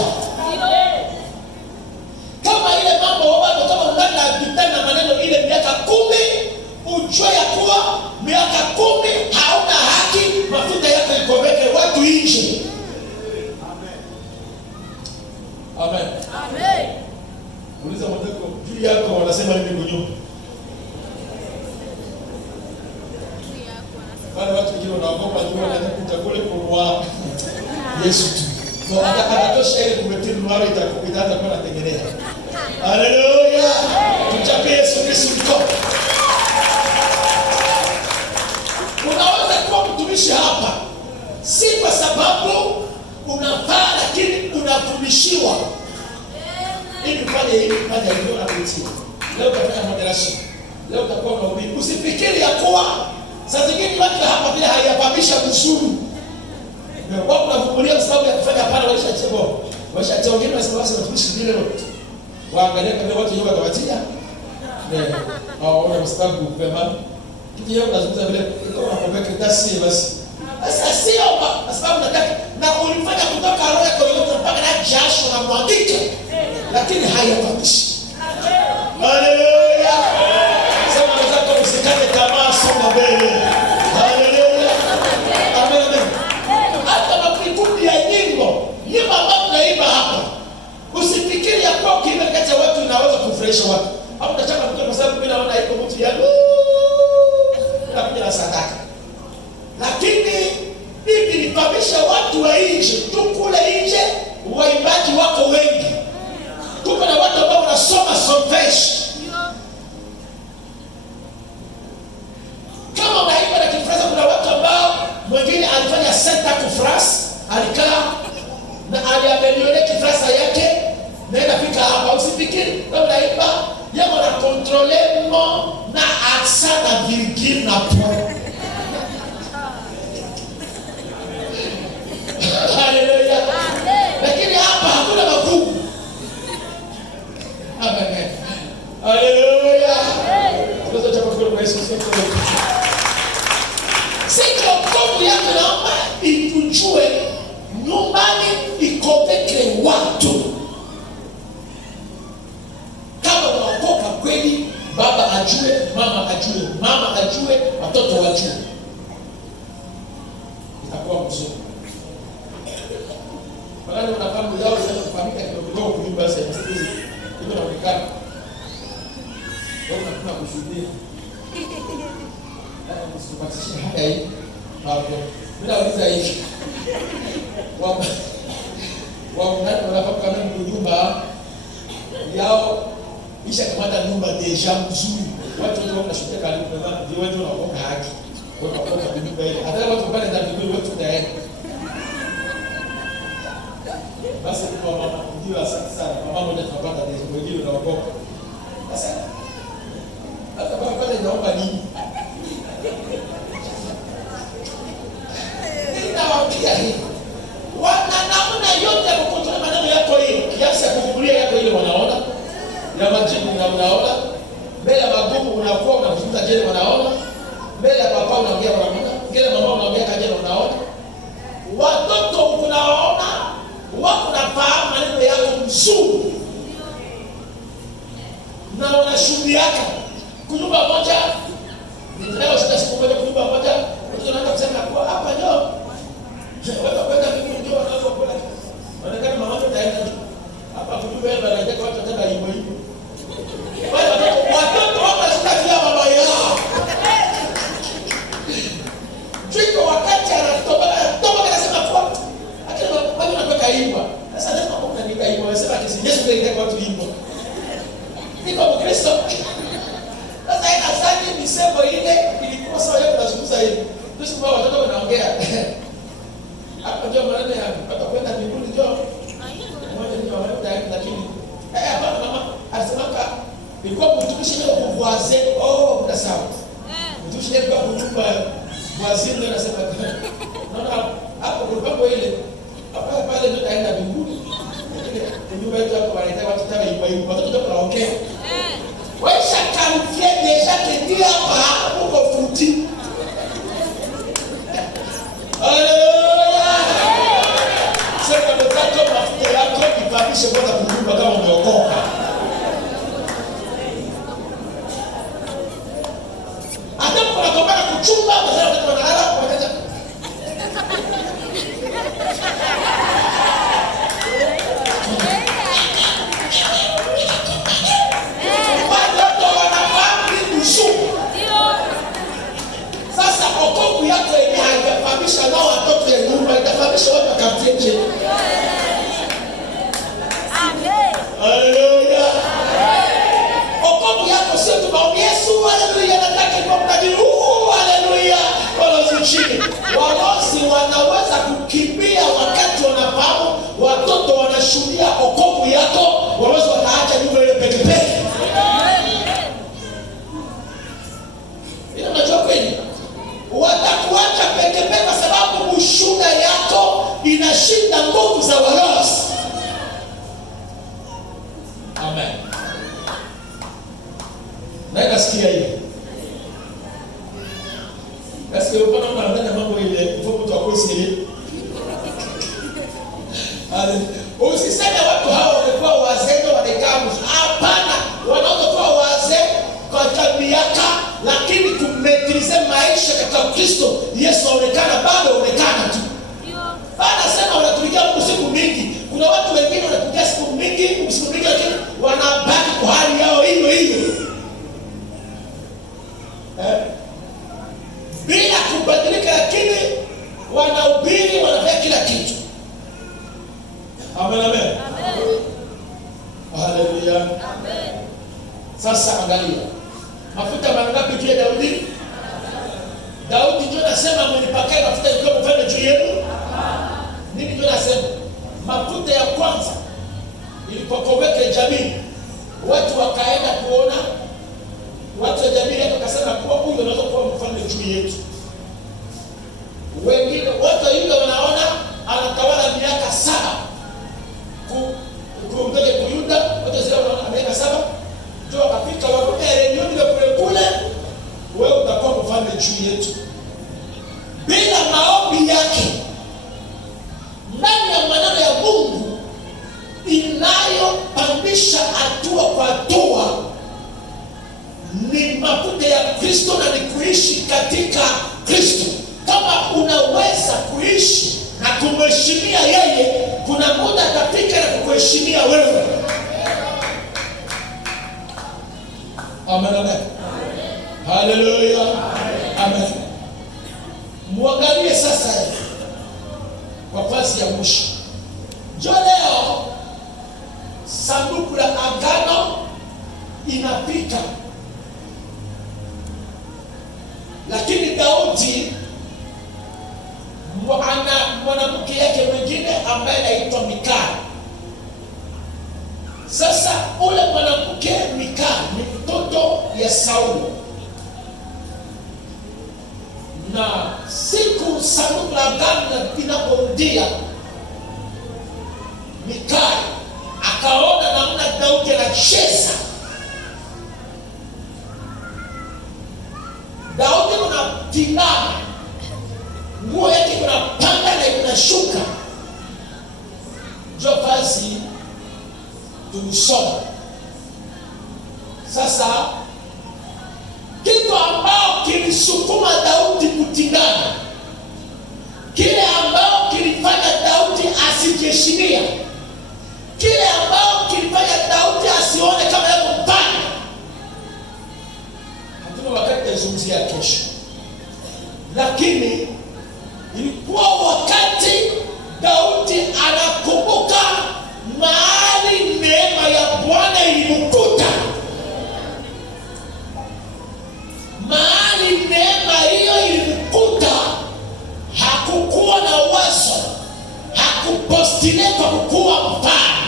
Kama ile mambo wao kama ungana vitana maneno ile miaka 10, ujue ya kuwa miaka 10 hauna haki, mafuta yako ikomeke watu nje. Amen. Amen. Amen. Uliza mtako juu yako wanasema nini kunyuma? Wale watu wengine wanaogopa juu wanakuja kule kwa Yesu tu. Ndio atakatosha ile kumetia mara itaanza kuwa natengeneza. Haleluya. Tuchapie Yesu Kristo. Unaweza kuwa mtumishi hapa si kwa sababu unafaa, lakini unafundishiwa. Ili fanye hivi fanya hivyo na kutii. Leo utafanya moderation. Leo utakuwa na ubiri. Usifikiri ya kuwa saa zingine watu hapa bila hayapamisha mzuri. Ndio wao wanavumilia kwa sababu ya kufanya pale walishachebo. Walishacheo wengine wanasema basi watumishi vile leo. Waangalie kama watu yoga kawatia. Au wana mstabu kupema. Kitu yao lazima vile kama unapombeka dasi basi. Sasa sio kwa sababu nataka na ulifanya kutoka roho yako yote mpaka na jasho na mwagike. lakini hayapatishi. Haleluya. Sema nataka usikate tamaa, songa mbele. Haleluya. Amen, amen. Hata makundi ya nyimbo ambayo tunaimba hapa, usifikiri ya kwa kile kati ya watu inaweza kufurahisha watu. Hapo nataka mtu kwa sababu mimi naona iko mtu yangu na kuja sadaka. Lakini hivi nipamisha watu wa nje, tu kule nje waimbaji wako wengi. Tuko na watu ambao wanasoma solfege. Kama unaimba na Kifaransa, kuna watu ambao mwingine alifanya Santa Kufras, alikaa na aliamelione Kifaransa yake na inafika hapa. Usifikiri kama unaimba yako na controlemo na accent na virgule na point. Haleluya. Lakini hapa hakuna magumu. Amen. Haleluya. Tunaweza chapakuru kwa Yesu Kristo. Sasa kwa yako naomba itujue nyumbani ikopeke watu. Kama unaokoka kweli, baba ajue, mama ajue, watoto wajue. Itakuwa mzuri. Wala unafahamu yao zinafanyika kidogo kunyumba sasa hivi. Ndio inaonekana. Wewe unataka kushuhudia. Msipatishe haya hii. Hapo. Bila uliza hii. Wanafahamu kama ni nyumba yao isha kamata nyumba deja mzuri. Watu ndio wanashuhudia karibu na ndio watu wanaokoka haki. Wanaokoka nyumba ile. Hata watu pale ndani watu tayari. Basi kwa mama ndio asante sana. Mama mmoja tunapata deja wengine wanaokoka. Sasa hata baba pale naomba nini? Ninawaambia hivi. Wana namna yote ya kukontrol maneno yako hiyo. Kiasi ya kufungulia yako ile wanaona. Ya majibu unaona. Mbele ya magumu unakuwa unafuta jeni wanaona. Mbele ya papa unaongea wanaona. Mbele mama unaongea kajeni unaona. Watoto unaona wako na fahamu maneno yako mzuri. Na wanashuhudiaka. Kunyumba moja. Leo sasa siku moja kunyumba moja. Watu wanaanza kusema kwa hapa ndio. Watu kwenda mimi ndio wanaanza kula. Wanaonekana mama ndio taenda. Hapa kunyumba yeye anataka watu wataka hivyo hivyo. Watoto wanashikia baba yao. Chiko wakati anatoka anasema kwa akili watu wanataka hivyo. Sasa lazima kuna nika hivyo. Wanasema kesi Yesu ndiye anataka watu hivyo. Niko Mkristo. Sasa ina sasa misemo ile ilikuwa sawa yeye anazungumza hivi. Sisi kwa watoto wanaongea. Hapo ndio maana ya atakwenda mbinguni ndio. Mmoja ndio anaenda lakini hapa mama alisemaka ilikuwa mtumishi ndio kuwaze. Oh, ndio sawa. Mtumishi ndio kwa nyumba waziri ndio anasema. Naona hapo kulikuwa ile. Hapa pale ndio taenda mbinguni. Nyumba yetu hapo wanaita watu tawa hiyo watoto ndio wanaongea. Wewe kamfie deja kedia hapa huko futi. Haleluya. Sasa mtaka mafuta yako ipandishe kwenda kunyumba kama umeokoka. Hata kuna kama kuchumba bazara watu wanalala kwa kaza. Sasa okoku yako yenye haijafahamisha nao watoto ya nyumba, itafahamisha watu wakamtieje. Amen. Haleluya. Okoku yako sio tu maombi Yesu, haleluya, nataka kwa mtajiri. Haleluya. Wala chini. Walosi wanaweza kukimbia wakati wanafahamu watoto wanashuhudia okoku yako, walosi wataacha nyumba ile peke peke. Unajua kweli? Watakuacha peke peke kwa sababu ushuhuda yako inashinda nguvu za walosi. Amen. Na nasikia hivi. Nasikia upana mwanadamu mambo ile mfumo tu akosi. Usiseme watu hao wamekuwa wazee kutumika, lakini wanabaki kwa hali yao hiyo hiyo bila kubadilika, lakini wanahubiri, wanafanya kila kitu. Amen, amen. Haleluya. Amen. Sasa angalia. Mafuta mangapi juu ya Daudi? Daudi ndio anasema mnipakae mafuta nikiwa mfalme juu yenu. Nini ndio anasema? Mafuta ya kwanza ilipokoweka jamii, watu wakaenda kuona, watu wa jamii wakasema kuwa huyu anaweza kuwa mfalme juu yetu. Wengine watu wa Yuda wanaona anatawala miaka 7. Kumtoke kuyuda, watu zile wanaona miaka 7. Ndio wakafika wakuta reunioni ya kule, wewe utakuwa mfalme juu yetu. Bila maombi yake, ndani ya maneno ya Mungu inayopandisha hatua kwa hatua, ni mafuta ya Kristo na ni kuishi katika Kristo. Kama unaweza kuishi na kumheshimia yeye, kuna muda atafika na kukuheshimia wewe. Amen, amen. Haleluya. Amen. Muangalie sasa kwa fasi ya mwisho. Jo, leo sanduku la agano inapita, lakini Daudi ana mwanamke yake mwingine ambaye anaitwa Mikali. Sasa ule mwanamke Mikali ni mtoto ya Sauli, na siku sanduku la agano inaporudia, Mikali akaona namna Daudi anacheza. Daudi anatinama, nguo yake inapanda na inashuka. Ndio basi tulisoma. Sasa kitu ambao kilisukuma Daudi kutingana, kile ambao kilifanya Daudi asijiheshimia, kile ambao kilifanya Daudi asione kama yeye mpana, hatuna wakati tuzungumzia kesho, lakini ilikuwa wakati Daudi anakumbuka mahali neema ya Bwana ilimkuta. Mahali neema hiyo ilimkuta, hakukuwa na wazo, hakupostile kwa kukuwa mfano,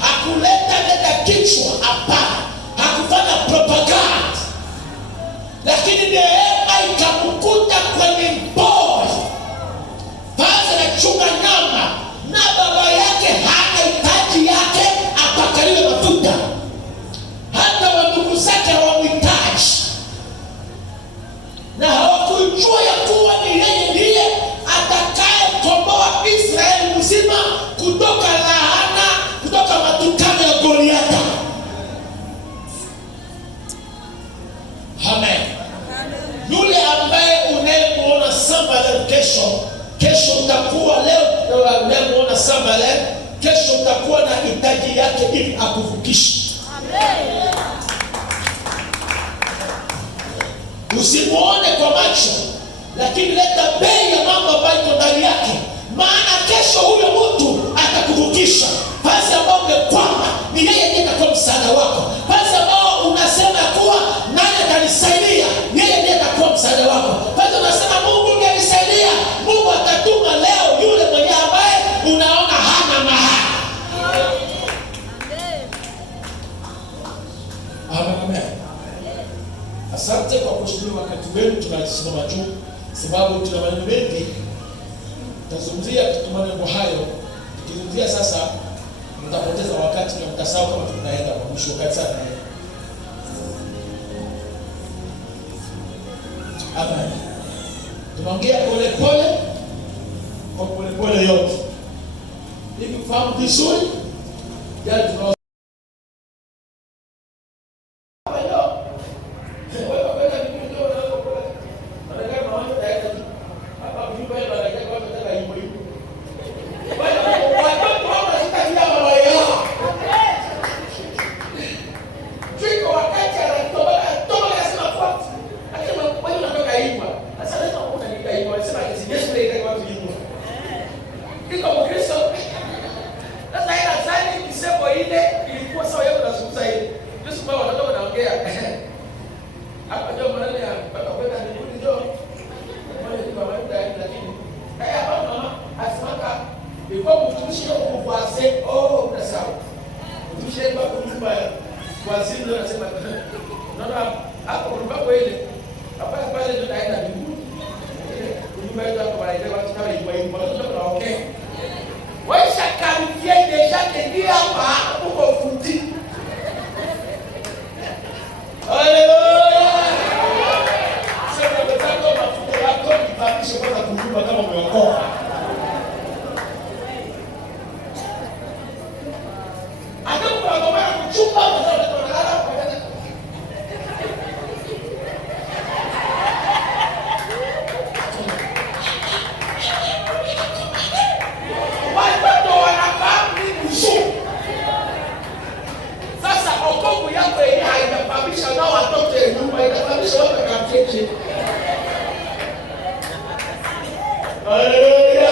hakuleta kichwa, hapana, hakufanya propaganda, lakini neema ikamkuta kwenye mpori basi anachunga nyama, na baba yake hana hitaji yake apakaliwe mafuta, hata wandugu zake hawamhitaji, na hawakujua ya kuwa ni yeye ndiye atakaye komboa Israeli mzima kutoka laana, kutoka matukano ya Goliathi. Amen. Yule ambaye unayemuona samba leo, kesho utakuwa leo unayemuona samba leo, kesho utakuwa na hitaji yake ili akuvukishe. Amen. Usimuone kwa macho, lakini leta bei ya mambo ambayo iko ndani yake, maana kesho huyo mtu atakuvukisha. Basi ambao umekwama, ni yeye ndiye atakuwa msaada wako. Basi ambao unasema kuwa nani atanisaidia, yeye ndiye atakuwa msaada wako. Basi unasema Mungu ndiye anisaidia, Mungu atatuma leo yule mwenye ambaye unaona hana mahali. Amen. Asante kwa kushukuru wakati wenu. Tunasimama juu sababu tuna maneno mengi tutazungumzia maneno hayo. Tukizungumzia sasa mtapoteza wakati na mtasahau kama tunaenda kwa mwisho wakati sana. Amen. Tunaongea pole pole, kwa pole pole yote. Hivi fahamu vizuri ya tunao kwa simu anasema unaona hapo kulikuwa ile hapa pale ndio taenda mbinguni. Nyumba yetu hapo wanaelewa kama ilikuwa hivi watu tunaongea. Waisha karibia ile shake ndio hapa huko futi. Haleluya. Sasa ndio mafuta yako kibadilishe kwanza kujua kama umeokoka. Haleluya.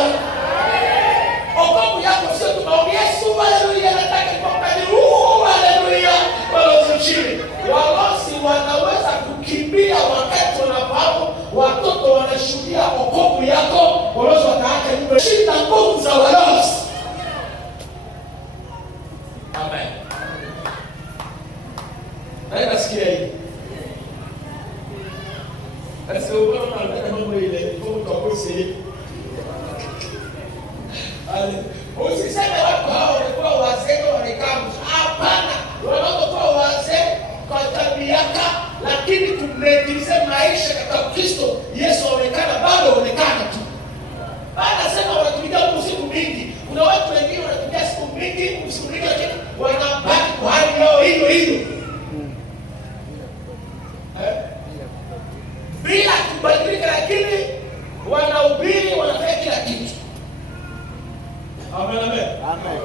Okovu yako sio tu maombi Yesu, haleluya, nataka kupata huu, haleluya. Walozi wanaweza kukimbia wakati wanafahamu watoto wanashuhudia okovu yako, walozi wataacha nyumba. Shinda nguvu za walozi. Amen. Naenda sikia hii. Sasa unaona nataka mambo ile kwa kusi. Usiseme watu hao walikuwa wazee wanakaa. Hapana, wanapokuwa wazee kwa tabiaka, lakini tumetize maisha katika Kristo. Yesu aonekana bado aonekana tu. Anasema wanatumia siku mingi. Kuna watu wengine wanatumia siku mingi, lakini wanabaki kwa hali yao hiyo hiyo. Bila kubadilika, lakini wanahubiri, wanafanya kila kitu. Amen, amen. Amen.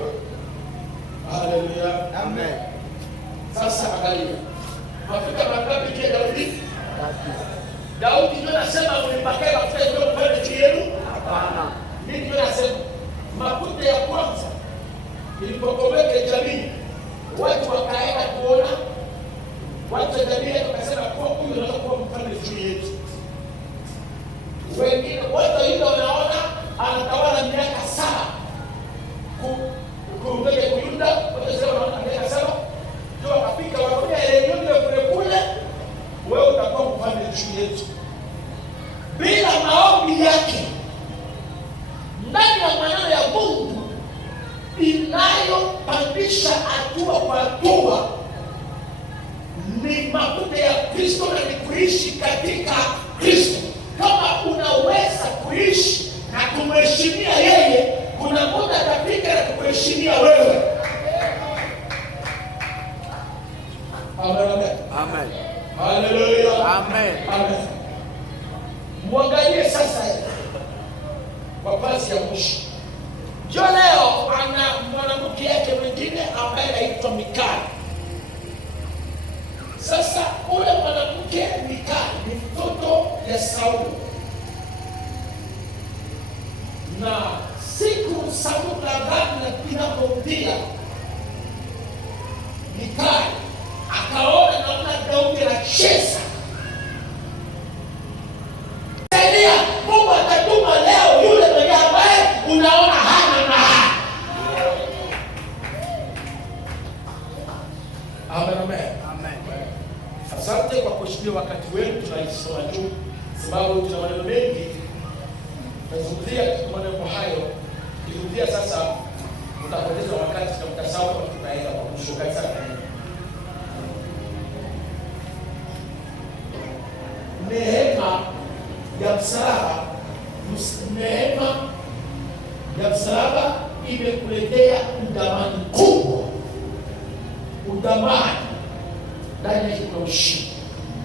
Haleluya. Amen. Sasa angalia. Mafuta mangapi kia Daudi? Daudi ndio anasema mlipakea mafuta ndio mpate kienu? Hapana. Mimi ndio nasema mafuta ya kwanza ilipokomeka jamii, watu wakaenda kuona, watu wa jamii wakasema kwa huyu anataka kuwa mfalme juu yetu. Wengine watu hilo wanaona anatawala miaka 7. Kumtaka kuyunda, watasema wanaona miaka 7. Ndio wakafika wakaona elimu kule kule, wewe utakuwa mfalme juu yetu. Bila maombi yake ndani ya maneno ya Mungu inayopandisha hatua kwa hatua ni mafuta ya Kristo na ni kuishi katika Kristo. Kama unaweza kuishi na kumheshimia yeye, kuna muda atafika na kukuheshimia wewe. Amen, amen. Amen. Haleluya. Amen. Amen. Mwangalie sasa kwa basi ya mwisho. Jo leo ana mwanamke yake mwingine ambaye anaitwa Mikali. Sasa ule mwanamke Mikali ni mtoto ya Sauli. Na siku Sauli inapomtia Mikali akaona namna Daudi anacheza. Mungu atatuma leo yule mwenye ambaye unaona hana maana. Amen, amen. Amen. Asante kwa kushiriki wakati wetu tunaisoma juu, sababu tuna maneno mengi. Nazungumzia maneno hayo. Nikuambia sasa utapoteza wakati na mtasahau kwa tunaenda kwa kushuka sana. Neema ya msalaba, neema ya msalaba imekuletea udamani kubwa. Udamani ndani yake kuna ushindi.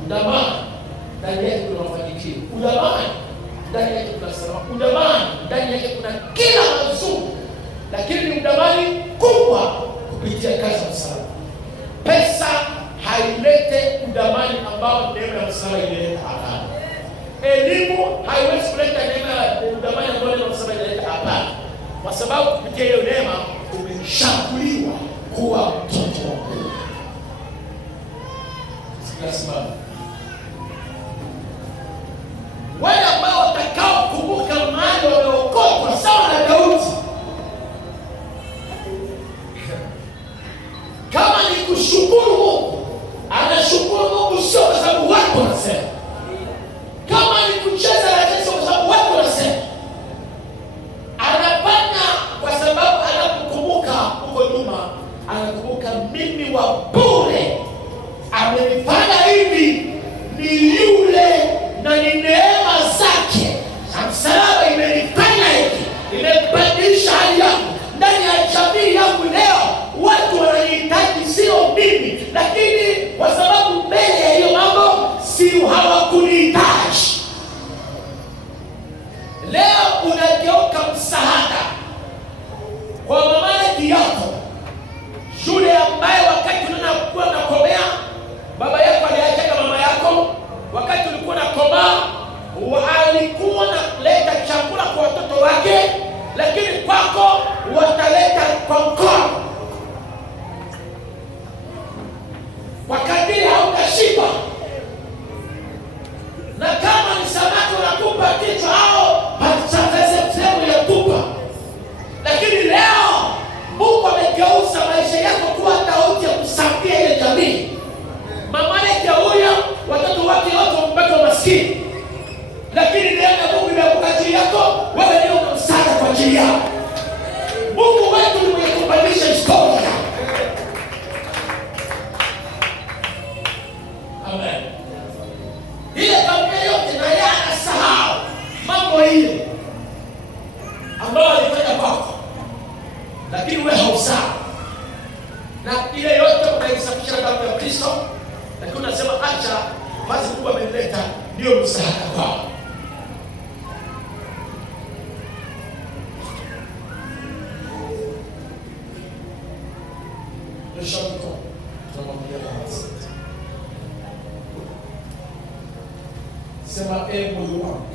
Udamani ndani yake kuna mafanikio. Udamani ndani yake kuna salama. Udamani ndani yake kuna kila mazuri. Lakini ni udamani kubwa kupitia kazi ya msalaba. Pesa hailete udamani ambao neema ya msalaba inaleta hapa. Elimu haiwezi kuleta neema ya udamani ambao neema ya msalaba inaleta hapa. Kwa sababu kupitia hiyo neema umeshakuliwa kuwa mtoto wa Mungu. Simama. Wale ambao watakao kumbuka mahali wameokotwa sawa na Daudi. Kama ni kushukuru Mungu, uwe msaada kwao. Sema, moyo wangu,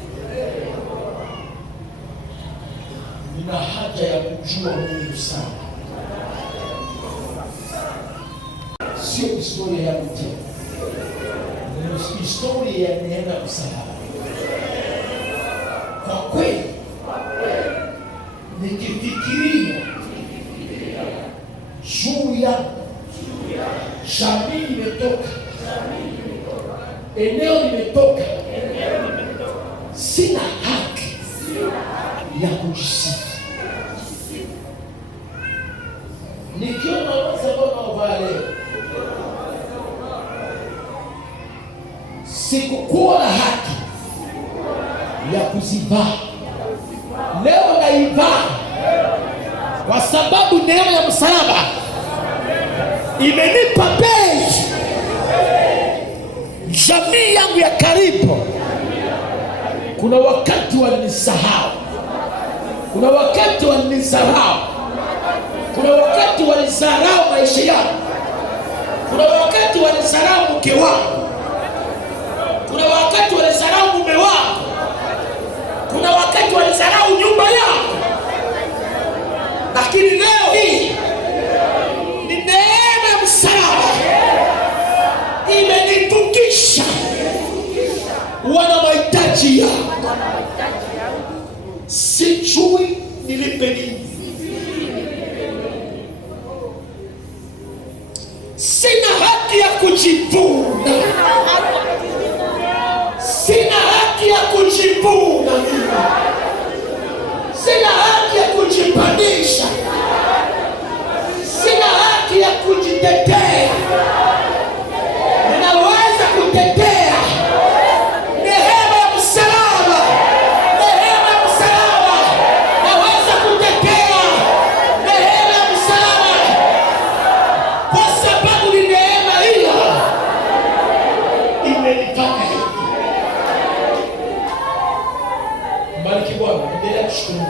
nina haja ya kujua Mungu sana. Sio historia ya mtu, ni historia ya neema ya msalaba. Kwa kweli nikifikiria juu yangu, jamii nimetoka, eneo nimetoka, sina haki ya kujisifu. Nikiona watu ambao wanavaa leo, sikukuwa na haki ya kuzivaa. Leo naivaa kwa sababu neema ya msalaba imenipa bei. Jamii yangu ya karibu, kuna wakati walinisahau, kuna wakati walinizarau, kuna wakati walizarau maisha yangu, kuna wakati walizarau mke wangu, kuna wakati walizarau mume wangu, kuna wakati walizarau nyumba yangu. Lakini leo hii ni neema ya msalaba imenivukisha. Wana mahitaji yangu, sijui nilipe nini. Sina haki ya kujivuna, sina haki ya kujivuna, sina haki ya kujipandisha, sina haki ya kujitetea. Ninaweza kutetea neema ya msalaba, neema ya msalaba. Naweza kutetea neema ya msalaba kwa sababu ni neema hiyo imenifanya hivi. Bariki Bwana, endelea kushukuru.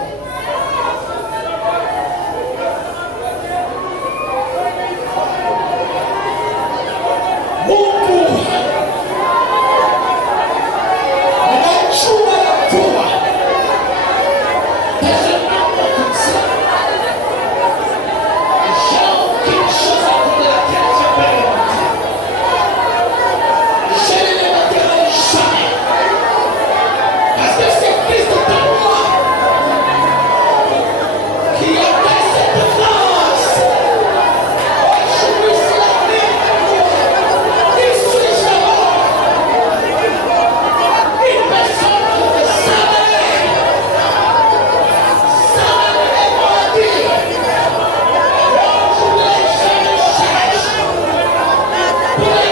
Yeah.